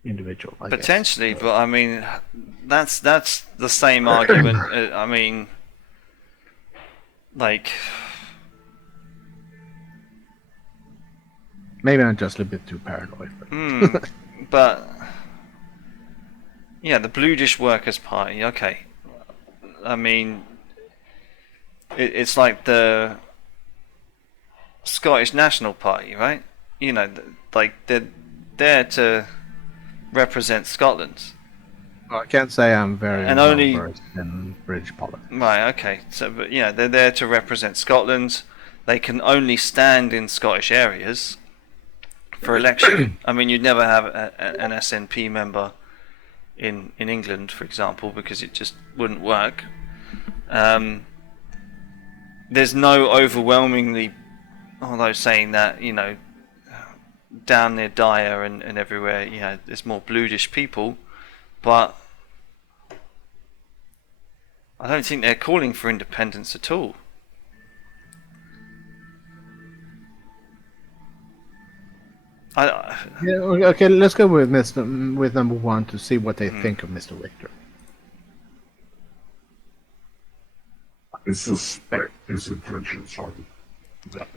individual. I Potentially, guess. but I mean, that's the same argument. I mean, like. Maybe I'm just a bit too paranoid. But yeah, the Bluedish Workers' Party. Okay, I mean, it's like the Scottish National Party, right? You know, like they're there to represent Scotland. Well, I can't say I'm very And only- well versed in British politics. Right. Okay. So, but yeah, they're there to represent Scotland. They can only stand in Scottish areas for election. I mean, you'd never have an SNP member in England, for example, because it just wouldn't work. There's no overwhelmingly, although saying that, you know, down near Dyer and everywhere, you know, there's more Bluedish people, but I don't think they're calling for independence at all. Yeah, okay, let's go with number 1 to see what they think of Mr. Richter. I suspect his intentions are that.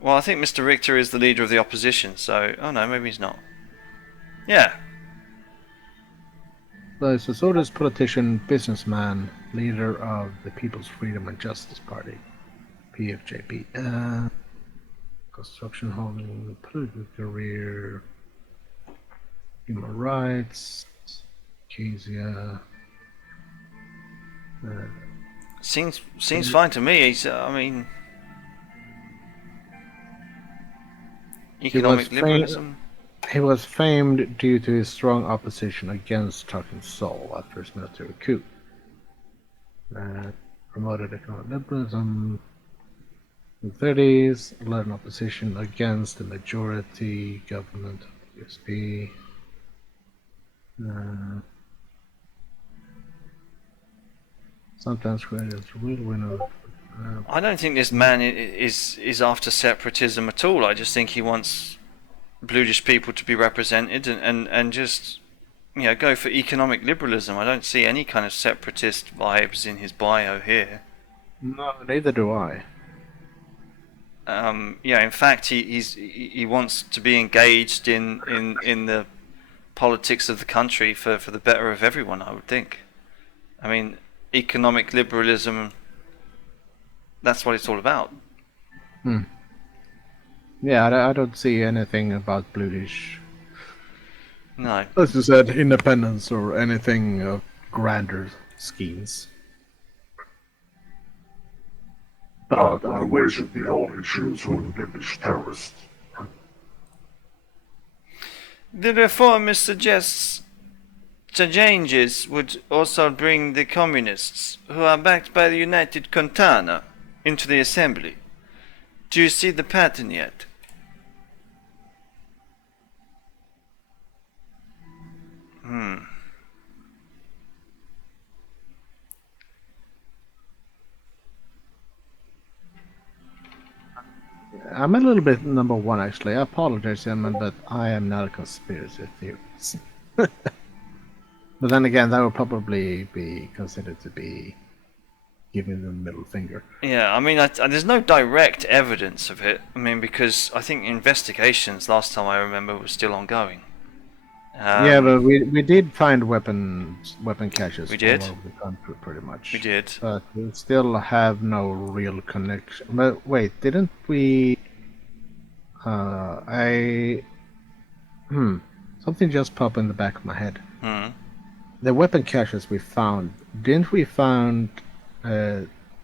Well, I think Mr. Richter is the leader of the opposition, so... Oh no, maybe he's not. Yeah. So he's a sort of politician, businessman, leader of the People's Freedom and Justice Party, PFJP. Construction, holding, political career, human rights, Kezia. Seems fine to me. He's, I mean... Economic liberalism. He was famed due to his strong opposition against Turkish Seoul after his military coup. Promoted economic liberalism. the 30s, led an opposition against the majority government of the USP. Sometimes creators real winner. I don't think this man is after separatism at all. I just think he wants bluish people to be represented and just, go for economic liberalism. I don't see any kind of separatist vibes in his bio here. No, neither do I. In fact, he wants to be engaged in the politics of the country for the better of everyone, I would think. I mean, economic liberalism, that's what it's all about. Yeah, I don't see anything about bluish. No. As you said, independence or anything of grander schemes. But I wish that the only Jews were the British terrorists. The reformist suggests the changes would also bring the communists, who are backed by the United Contana, into the assembly. Do you see the pattern yet? I'm a little bit number one, actually. I apologize, gentlemen, but I am not a conspiracy theorist. But then again, that would probably be considered to be giving them the middle finger. Yeah, I mean, there's no direct evidence of it. I mean, because I think investigations, last time I remember, were still ongoing. Yeah, but we did find weapon caches We did? all over the country, pretty much. We did. But we still have no real connection. But wait, didn't we... Something just popped in the back of my head. The weapon caches we found, didn't we find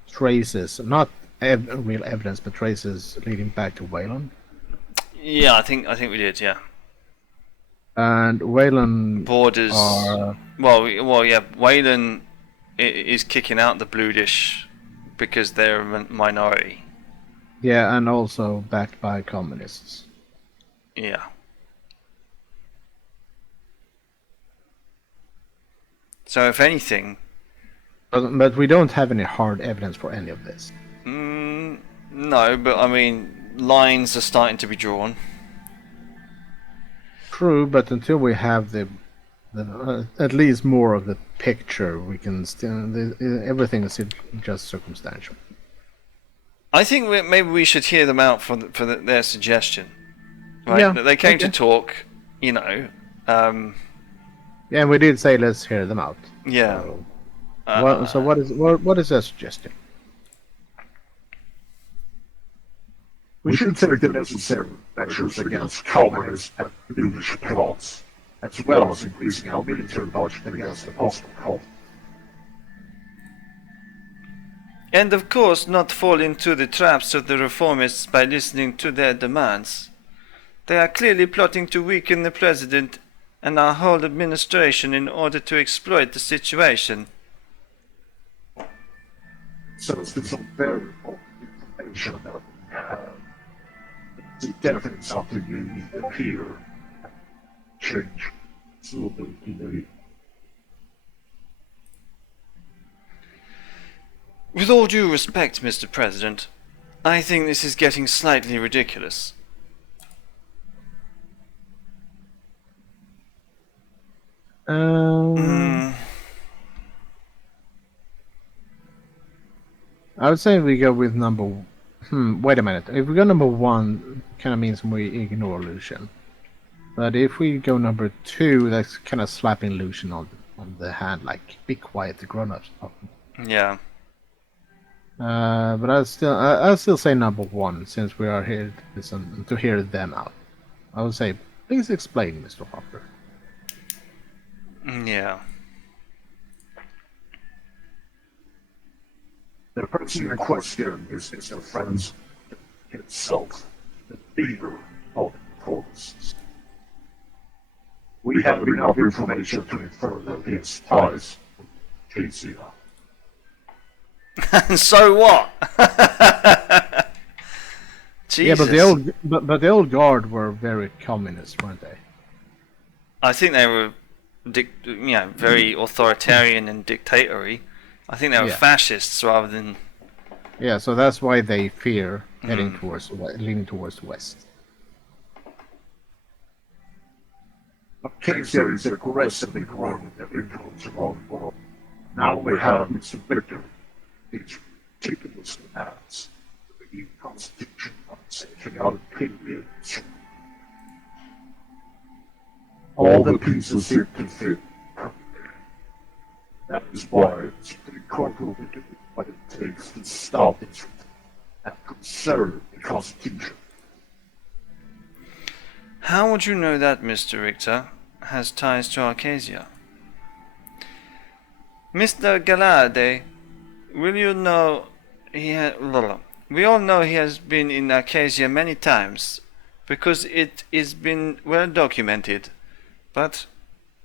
traces, not real evidence, but traces leading back to Wayland? Yeah, I think we did, yeah. And Wayland borders. Well, yeah. Wayland is kicking out the bluish because they're a minority. Yeah, and also backed by communists. Yeah. So, if anything, but we don't have any hard evidence for any of this. no. But I mean, lines are starting to be drawn. True, but until we have the at least more of the picture, we can still everything is just circumstantial. I think maybe we should hear them out for their suggestion. Right? Yeah, They came to talk, Yeah, and we did say let's hear them out. Yeah. So what is their suggestion? We should take the necessary measures against communist and British plots, as well as increasing our military budget against the possible cult. And of course, not fall into the traps of the reformists by listening to their demands. They are clearly plotting to weaken the president and our whole administration in order to exploit the situation. So it's some very important information that we have. It's definitely something you need to hear. Change. Absolutely. With all due respect, Mr. President, I think this is getting slightly ridiculous. I would say we go with number. Wait a minute. If we go number one, kind of means we ignore Lucian. But if we go number two, that's kind of slapping Lucian on the hand, like be quiet, the grown-ups. Yeah. But I'll still say number one, since we are here to listen to hear them out. I would say, please explain, Mr. Hopper. Yeah. The person in question is Mr. Franz himself, the leader of the reformists. We have enough information to infer that he has ties with KCR. And so what? Yeah, Jesus. but the old guard were very communist, weren't they? I think they were, very authoritarian and dictatorial. I think they were Yeah. fascists rather than. Yeah, so that's why they fear heading towards leaning towards west. Acacia is aggressively growing their influence around the world. Now we have Mr. Richter. He's ridiculous demands. The new constitution on setting out periods. All the pieces seem to fit. That is why it's pretty critical to do what it takes to stop it and conserve the constitution. How would you know that Mr. Richter has ties to Arcasia? Mr. Galade, will you know we all know he has been in Arcasia many times, because it is been well documented. But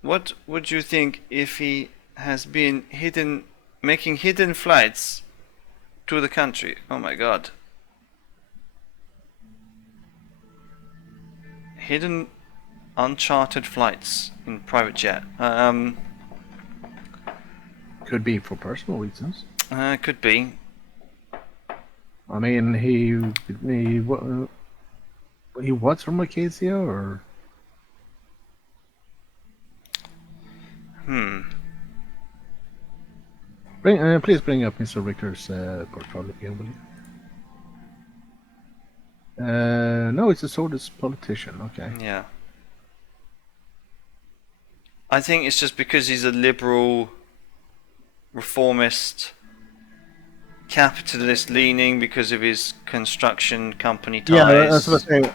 what would you think if he has been making hidden flights to the country? Oh my god. Hidden, uncharted flights in private jet. Could be for personal reasons. Could be. I mean, he was from Acacia, or please bring up Mr. Richter's portfolio again, will you? No, it's a sordid politician. Okay. Yeah. I think it's just because he's a liberal, reformist, capitalist leaning because of his construction company ties. Yeah, that's what I was saying.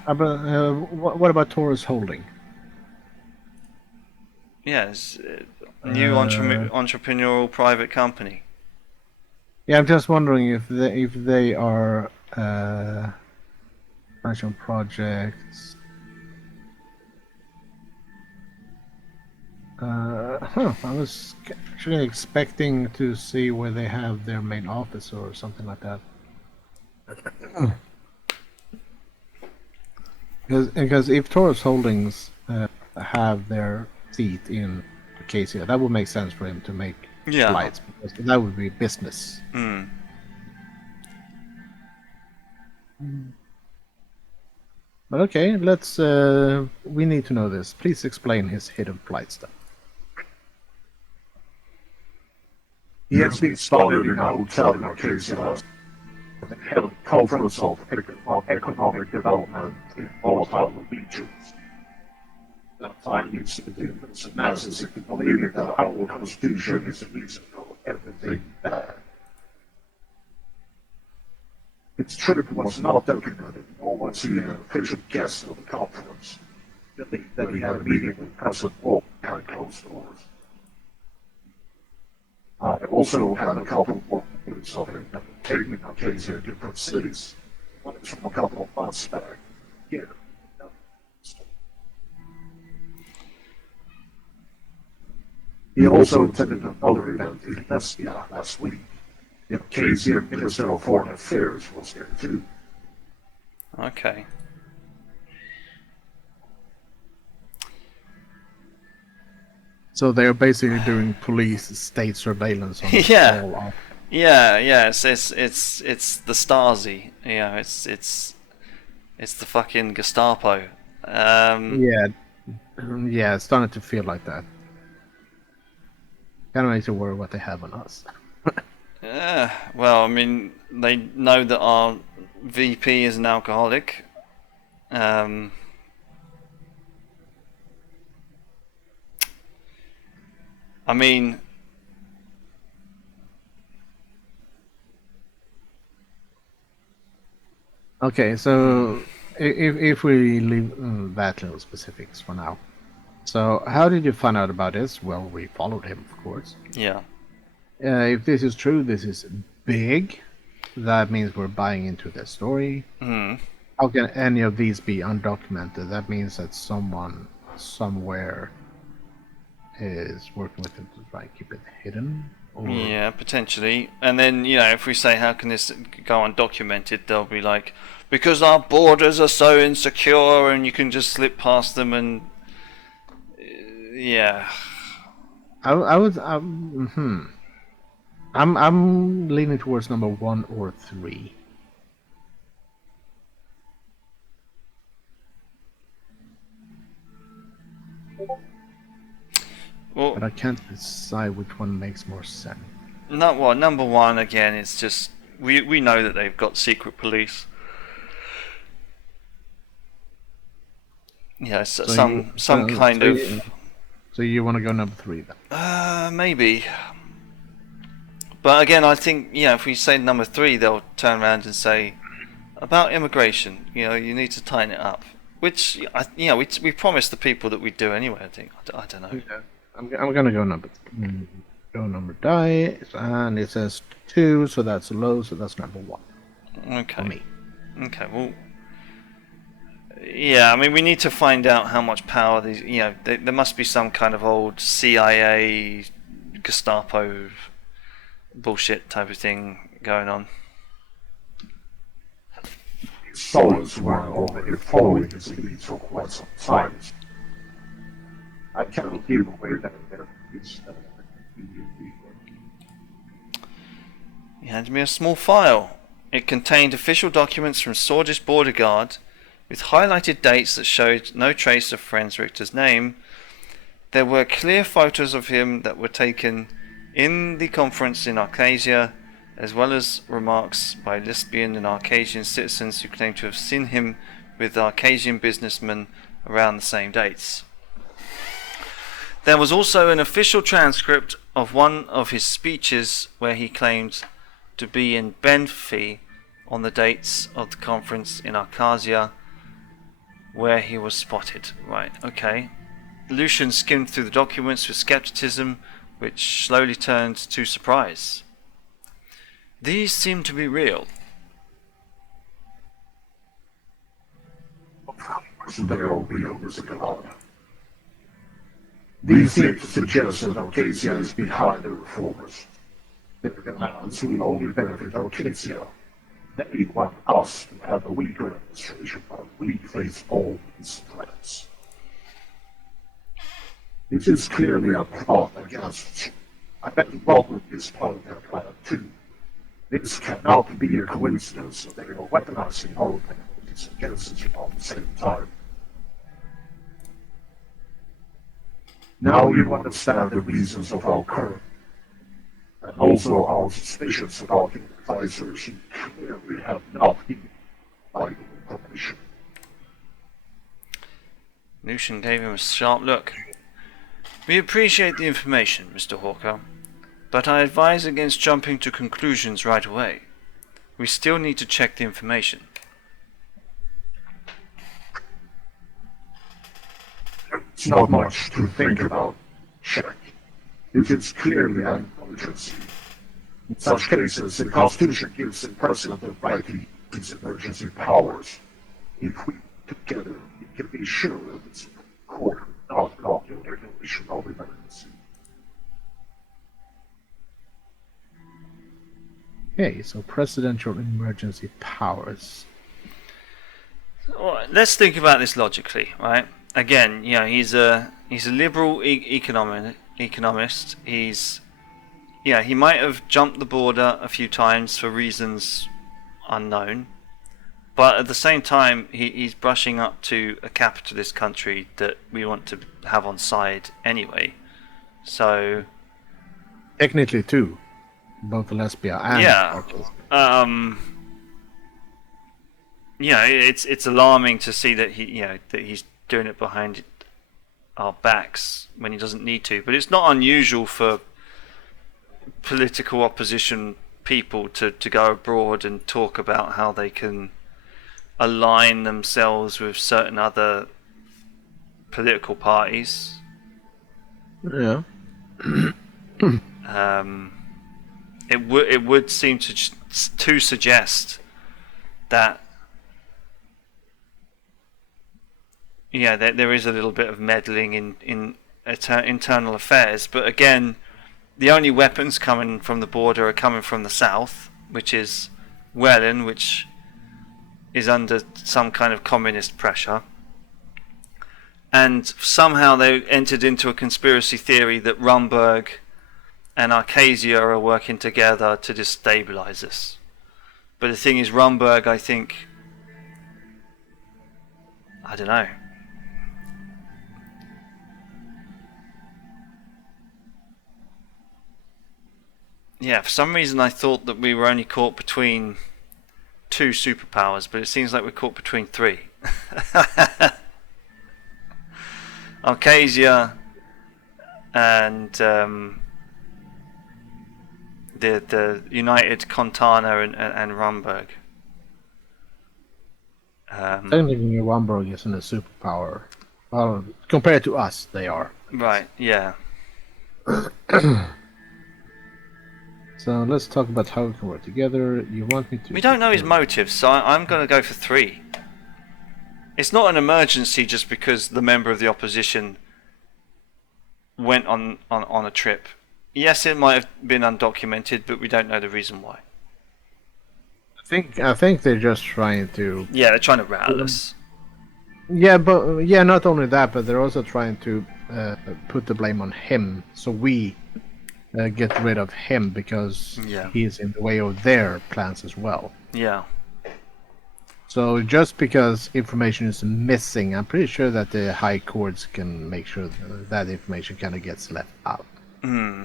What about Taurus Holding? Yes, new entrepreneurial private company. Yeah, I'm just wondering if they are national projects. I was actually expecting to see where they have their main office or something like that. Because if Taurus Holdings have their seat in Acacia, that would make sense for him to make flights, because that would be business. But okay, let's. We need to know this. Please explain his hidden flight stuff. He has been spotted in a hotel in Arcasia and held conference on economic development in volatile regions. That time leads to the demons and masses into believing that our constitution is the reason for everything bad. Its trip was not documented, nor was he an official guest of the conference. Believed that he had a meeting with President Wolf behind closed doors. I also had a couple of workers of him that were taking Arcasia in different cities. One is from a couple of months back. Here. He also attended another event in Lesbia last week. The Arcasian Minister of Foreign Affairs was there too. Okay. So they're basically doing police state surveillance on Yeah. all off. Yeah. It's the Stasi. It's the fucking Gestapo. Yeah, it's starting to feel like that. Kind of makes you worry what they have on us. Well, I mean, they know that our VP is an alcoholic. I mean, Okay, so if we leave that little specifics for now. So how did you find out about this? Well, we followed him, of course. yeah. If this is true, this is big. That means we're buying into their story. How can any of these be undocumented? That means that someone somewhere is working with it to try and keep it hidden. Or... Yeah, potentially. And then, if we say how can this go undocumented, they'll be like, because our borders are so insecure and you can just slip past them and... yeah. I was I'm leaning towards number 1 or 3. Well, But I can't decide which one makes more sense. number 1 again. It's just we know that they've got secret police. Yeah, so some kind of. So you want to go number 3 then? Maybe. But again, I think if we say number 3, they'll turn around and say about immigration. You need to tighten it up. Which we promised the people that we'd do anyway. I think I don't know. Yeah. I'm gonna go number die, and it says 2, so that's low, so that's number 1. Okay. For me. Okay. Well. Yeah, I mean, we need to find out how much power these. There must be some kind of old CIA, Gestapo, bullshit type of thing going on. Soldiers were already following his lead for quite some time. I cannot give away that there is He handed me a small file. It contained official documents from Swordish's border guard, with highlighted dates that showed no trace of Friend Richter's name. There were clear photos of him that were taken in the conference in Arcasia, as well as remarks by lesbian and Arcasian citizens who claim to have seen him with Arcasian businessmen around the same dates. There was also an official transcript of one of his speeches where he claimed to be in Benfi on the dates of the conference in Arcasia where he was spotted. Right, okay. Lucian skimmed through the documents with skepticism, which slowly turned to surprise. These seem to be real. They all real, Mr. Galard. These seem to suggest that Arcasia is behind the reformers. Their demands will only benefit Arcasia. They want us to have a weaker administration while we face all these threats. It is clearly a plot against you. I bet Robert is part of their plan too. This cannot be a coincidence that they are weaponizing all of these against us at the same time. Now you understand the reasons of our current, and also our suspicions about the advisors who clearly have not been vital information. Lucian gave him a sharp look. We appreciate the information, Mr. Hawker, but I advise against jumping to conclusions right away. We still need to check the information. It's not much to think about. Check. It is clearly an emergency. In such cases, the Constitution gives the President the right to use emergency powers. If we together, we can be sure that it's court not block the regulation of emergency. Okay, so presidential emergency powers. Well, let's think about this logically, right? Again, he's a liberal economist. He might have jumped the border a few times for reasons unknown, but at the same time, he's brushing up to a capitalist country that we want to have on side anyway. So Technically, two, both lesbia and it's alarming to see that he's doing it behind our backs when he doesn't need to. But it's not unusual for political opposition people to go abroad and talk about how they can align themselves with certain other political parties. Yeah. It would seem to suggest that there is a little bit of meddling in internal affairs, but again, the only weapons coming from the border are coming from the south, which is Wellen, which is under some kind of communist pressure. And somehow they entered into a conspiracy theory that Rumberg and Arcasia are working together to destabilize us. But the thing is, Rumberg, I think, I don't know. Yeah, for some reason I thought that we were only caught between 2 superpowers, but it seems like we're caught between 3. Arcasia and the United Contana and Rumberg. Technically, Rumberg isn't a superpower. Well, compared to us, they are. Right, yeah. So let's talk about how we can work together. You want me to... We don't know his motives, so I'm going to go for 3. It's not an emergency just because the member of the opposition went on a trip. Yes, it might have been undocumented, but we don't know the reason why. I think they're just trying to... Yeah, they're trying to rattle us. Yeah, but not only that, but they're also trying to put the blame on him, so we get rid of him because he's in the way of their plans as well. Yeah. So just because information is missing, I'm pretty sure that the high courts can make sure that information kind of gets left out. Hmm.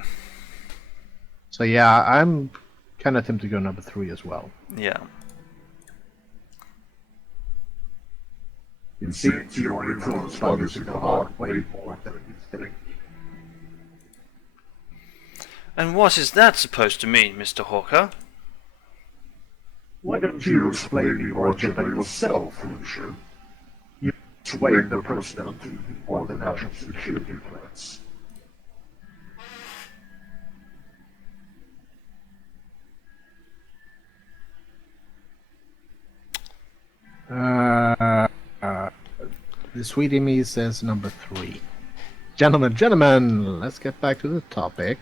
So yeah, I'm kind of tempted to go number 3 as well. Yeah. It seems you're influenced by this in the hard way more than you think. And what is that supposed to mean, Mr. Hawker? Why don't you explain your agenda yourself, Lucia? You swayed the president to more than national security plans. The sweetie me says number 3. Gentlemen, let's get back to the topic.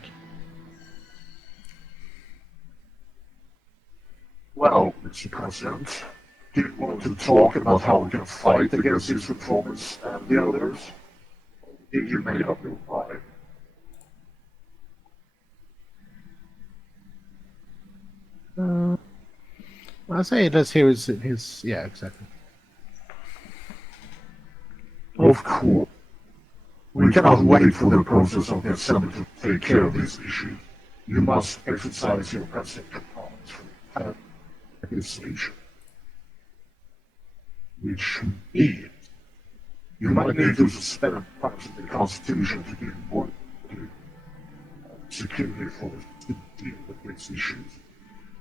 Well, Mr. President, do you want to talk about how we can fight against these reformers and the others? Or did you make up your mind? I say let's hear his yeah, exactly. Of course. We cannot wait for the process of the Assembly to take care of this issue. You must exercise your presidential powers for legislation. Which means you might need to suspend parts of the Constitution to give more security forces to deal with these issues.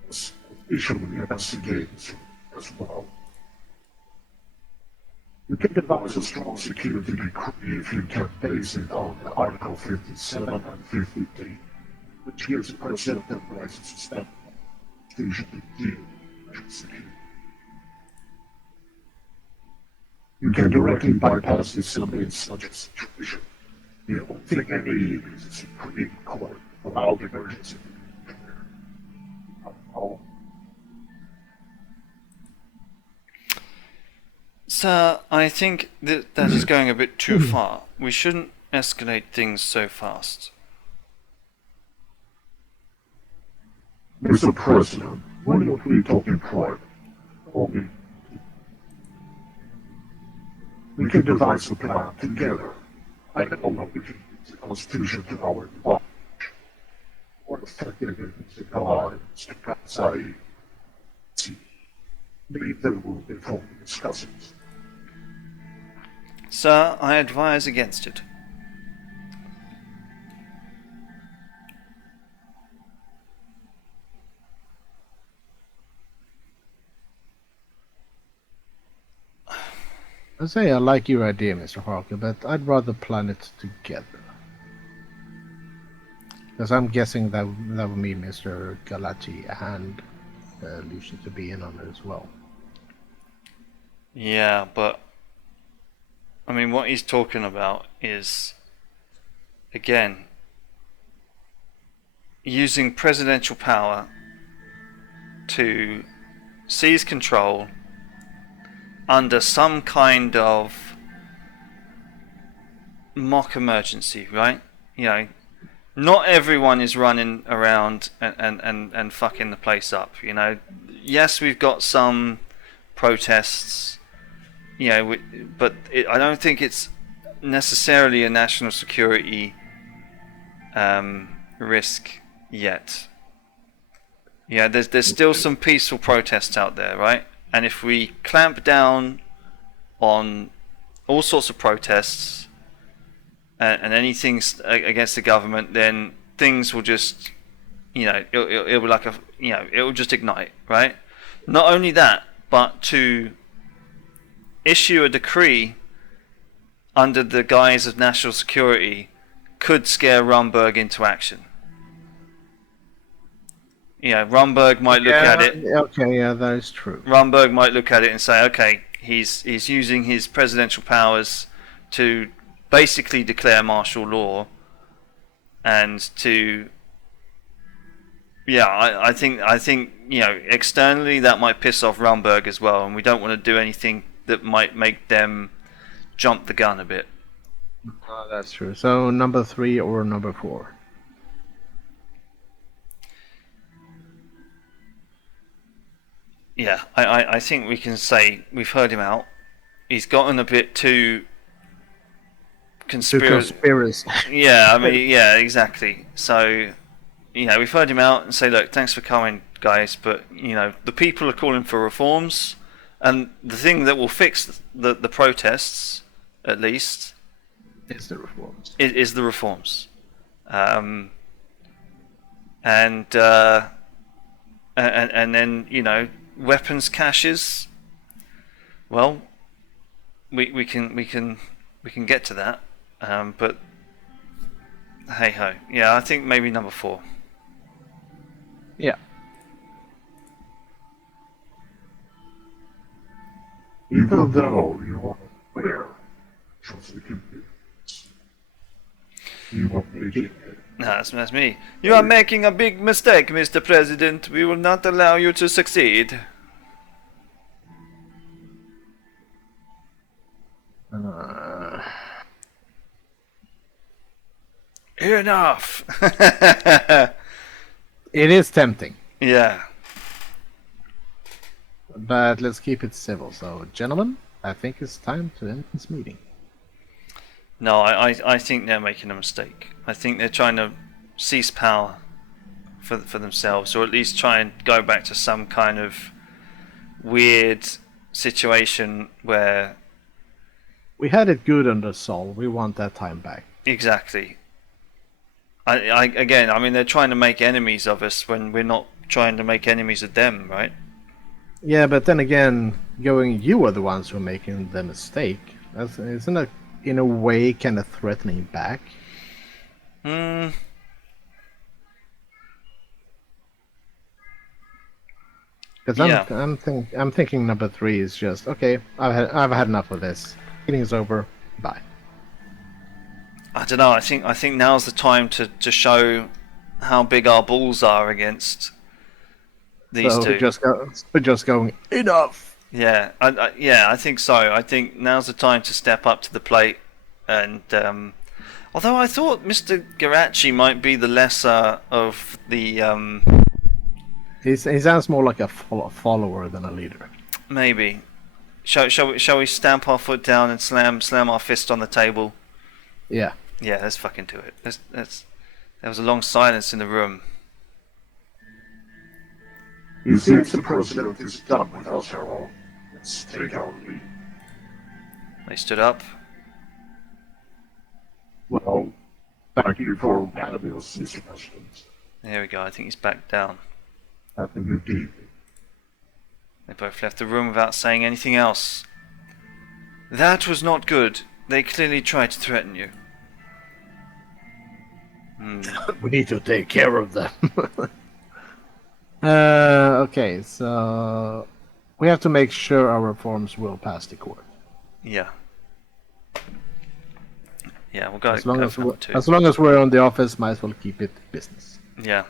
As officially investigators as well. You can devise a strong security decree if you can base it on Article 57 and 53, which gives the President the right to suspend the Constitution to deal with security. You can directly bypass the Assembly in such a situation. The only thing I need is a Supreme Court without emergency. Sir, I think that is going a bit too far. We shouldn't escalate things so fast. Mr. President, why don't we talk in private? Only we can devise a plan together. I know what we can use the Constitution to our advantage. Or effectively to God and Mr. Katsai. Maybe they will inform the discussions. Sir, I advise against it. I say I like your idea, Mr. Harker, but I'd rather plan it together. Because I'm guessing that would mean Mr. Galati and Lucian to be in on it as well. Yeah, but I mean, what he's talking about is, again, using presidential power to seize control under some kind of mock emergency, right? You know, not everyone is running around and fucking the place up, you know. Yes, we've got some protests, you know, but I don't think it's necessarily a national security risk yet. Yeah, there's still some peaceful protests out there, right? And if we clamp down on all sorts of protests and anything against the government, then things will just, you know, it'll be like it will just ignite, right? Not only that, but to issue a decree under the guise of national security could scare Rumberg into action. You know, Rumberg might look at it. Okay, yeah, that is true. Rumberg might look at it and say, okay, he's using his presidential powers to basically declare martial law, and to, yeah, I think you know, externally that might piss off Rumberg as well, and we don't want to do anything that might make them jump the gun a bit. Oh, that's true. So number 3 or number 4? Yeah, I think we can say we've heard him out. He's gotten a bit too conspiracy. Yeah, I mean, yeah, exactly. So, you know, we've heard him out and say, look, thanks for coming, guys, but, you know, the people are calling for reforms, and the thing that will fix the protests, at least, is the reforms. Is the reforms. And then, you know, weapons caches. Well, we can get to that, but hey ho. Yeah, I think maybe number 4. Yeah. Even though you are aware of the convenience, you are making it. No, that's me. You are making a big mistake, Mr. President. We will not allow you to succeed. Enough! It is tempting. Yeah. But let's keep it civil. So, gentlemen, I think it's time to end this meeting. No, I think they're making a mistake. I think they're trying to seize power for themselves, or at least try and go back to some kind of weird situation where we had it good under Sol. We want that time back. Exactly. Again, I mean, they're trying to make enemies of us when we're not trying to make enemies of them, right? Yeah, but then again, you are the ones who are making the mistake. Isn't it, in a way, kind of threatening back? Because I'm thinking number 3 is just okay. I've had enough of this. Meeting is over. Bye. I don't know. I think now's the time to show how big our balls are against these two. We're just going enough. Yeah, I think so. I think now's the time to step up to the plate. And although I thought Mr. Garachi might be the lesser of the. He sounds more like a follower than a leader. Maybe. Shall we stamp our foot down and slam our fist on the table? Yeah. Yeah, let's fucking do it. There was a long silence in the room. It seems the president is done with us, Terra. Let's take our leave. They stood up. Well, thank you for having us, Mr. President. There we go. I think he's back down. Have a good evening. They both left the room without saying anything else. That was not good. They clearly tried to threaten you. We need to take care of them. Okay, so we have to make sure our reforms will pass the court. Yeah. Yeah, we'll go. As long as we're on the office, might as well keep it business. Yeah.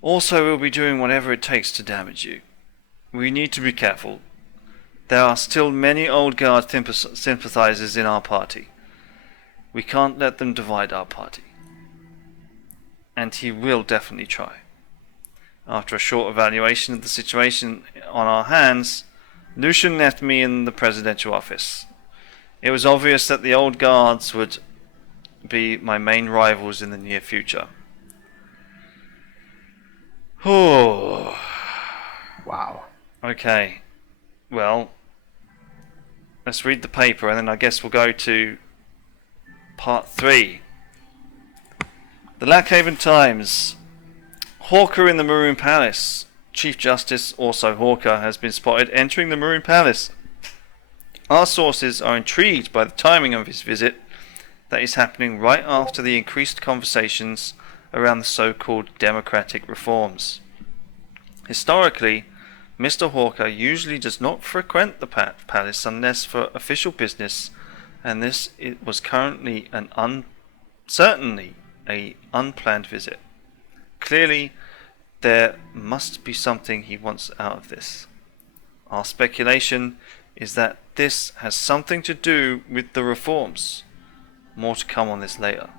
Also, we'll be doing whatever it takes to damage you. We need to be careful. There are still many old guard sympathizers in our party. We can't let them divide our party. And he will definitely try. After a short evaluation of the situation on our hands, Lucian left me in the presidential office. It was obvious that the old guards would be my main rivals in the near future. Oh. Wow. Okay. Well, let's read the paper and then I guess we'll go to part 3. The Lackhaven Times. Hawker in the Maroon Palace. Chief Justice, also Hawker, has been spotted entering the Maroon Palace. Our sources are intrigued by the timing of his visit that is happening right after the increased conversations around the so-called democratic reforms. Historically, Mr. Hawker usually does not frequent the palace unless for official business, and this was currently certainly an unplanned visit. Clearly, there must be something he wants out of this. Our speculation is that this has something to do with the reforms. More to come on this later.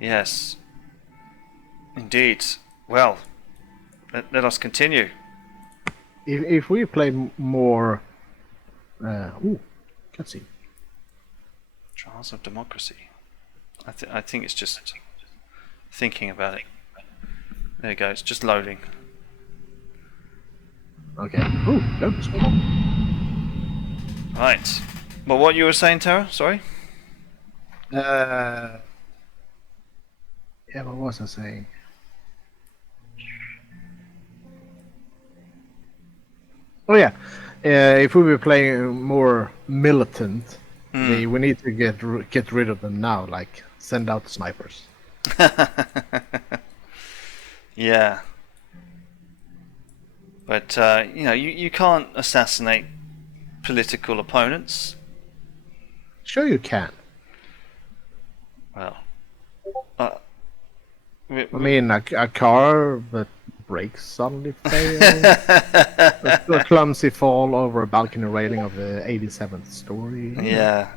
Yes. Indeed. Well, let us continue. If we play more... cutscene. Trials of Democracy. I think it's just thinking about it. There you go, it's just loading. Okay. Ooh, loads. Right. Well, what you were saying, Terra? Sorry? Yeah, what was I saying? Oh yeah, if we were playing more militant, we need to get rid of them now. Like send out the snipers. Yeah. But you can't assassinate political opponents. Sure, you can. Well, I mean, a car that brakes suddenly fail. A clumsy fall over a balcony railing of the 87th story. Yeah.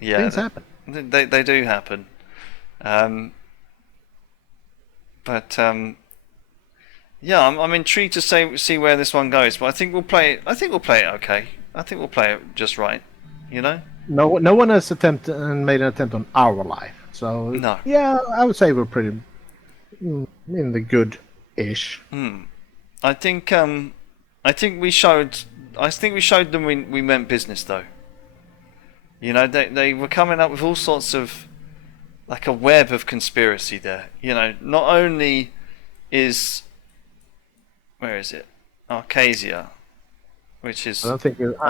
Things happen. They do happen. Yeah, I'm intrigued to see where this one goes. But I think we'll play it. Okay. I think we'll play it just right. You know. No one has made an attempt on our life. So no. Yeah, I would say we're pretty in the good-ish. I think we showed them we meant business though. You know, they were coming up with all sorts of like a web of conspiracy there. You know, not only is where is it? Arcasia, which is I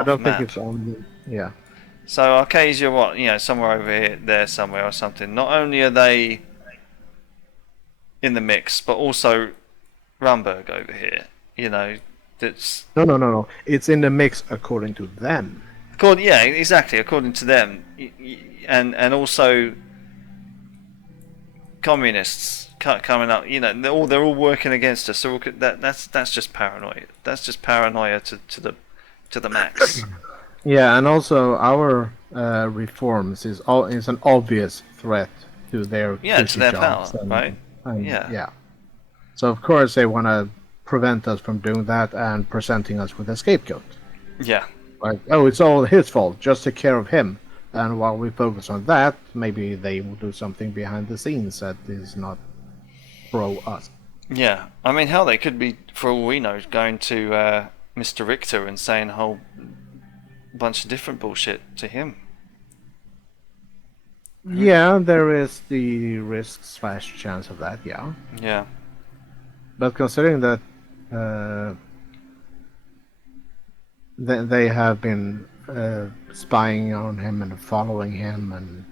don't think it's on the, yeah. So Arcasia, what, you know, somewhere over here, there somewhere or something. Not only are they in the mix, but also Rumberg over here. You know, that's No. It's in the mix according to them. Yeah, exactly. According to them, and also communists coming up. You know, they're all working against us. So that's just paranoia. That's just paranoia to the max. Yeah, and also our reforms is an obvious threat to their to their power, and, right? Yeah. So of course they want to prevent us from doing that and presenting us with a scapegoat. Yeah. Like, oh, it's all his fault. Just take care of him. And while we focus on that, maybe they will do something behind the scenes that is not pro us. Yeah, I mean, hell, they could be, for all we know, going to Mr. Richter and saying a whole bunch of different bullshit to him. Yeah, there is the risk/chance of that, yeah. Yeah. But considering that they have been spying on him and following him and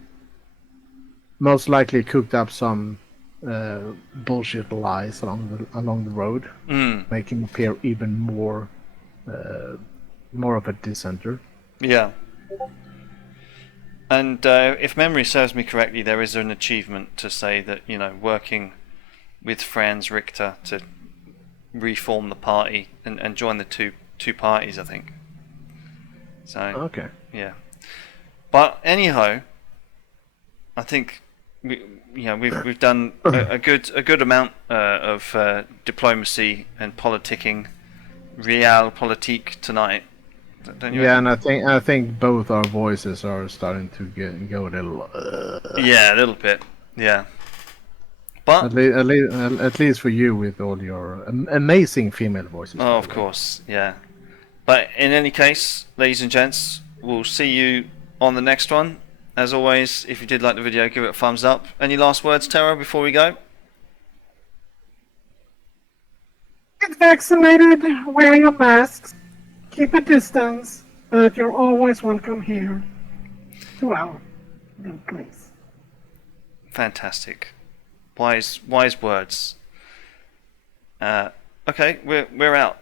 most likely cooked up some bullshit lies along the road, making him appear even more of a dissenter. Yeah. And if memory serves me correctly, there is an achievement to say that, you know, working with Franz Richter to reform the party and join the two parties, I think. So Okay. yeah. But anyhow, I think we've done a good amount of diplomacy and politicking, realpolitik tonight. Don't you Yeah, reckon? and I think both our voices are starting to go a little. Yeah, a little bit. Yeah. But At least for you with all your amazing female voices. oh, of course, yeah. But in any case, ladies and gents, we'll see you on the next one. As always, if you did like the video, give it a thumbs up. Any last words, Terra, before we go? Get vaccinated, wear your masks, keep a distance, but you're always welcome here to our little place. Fantastic. Wise words. Okay, we're out.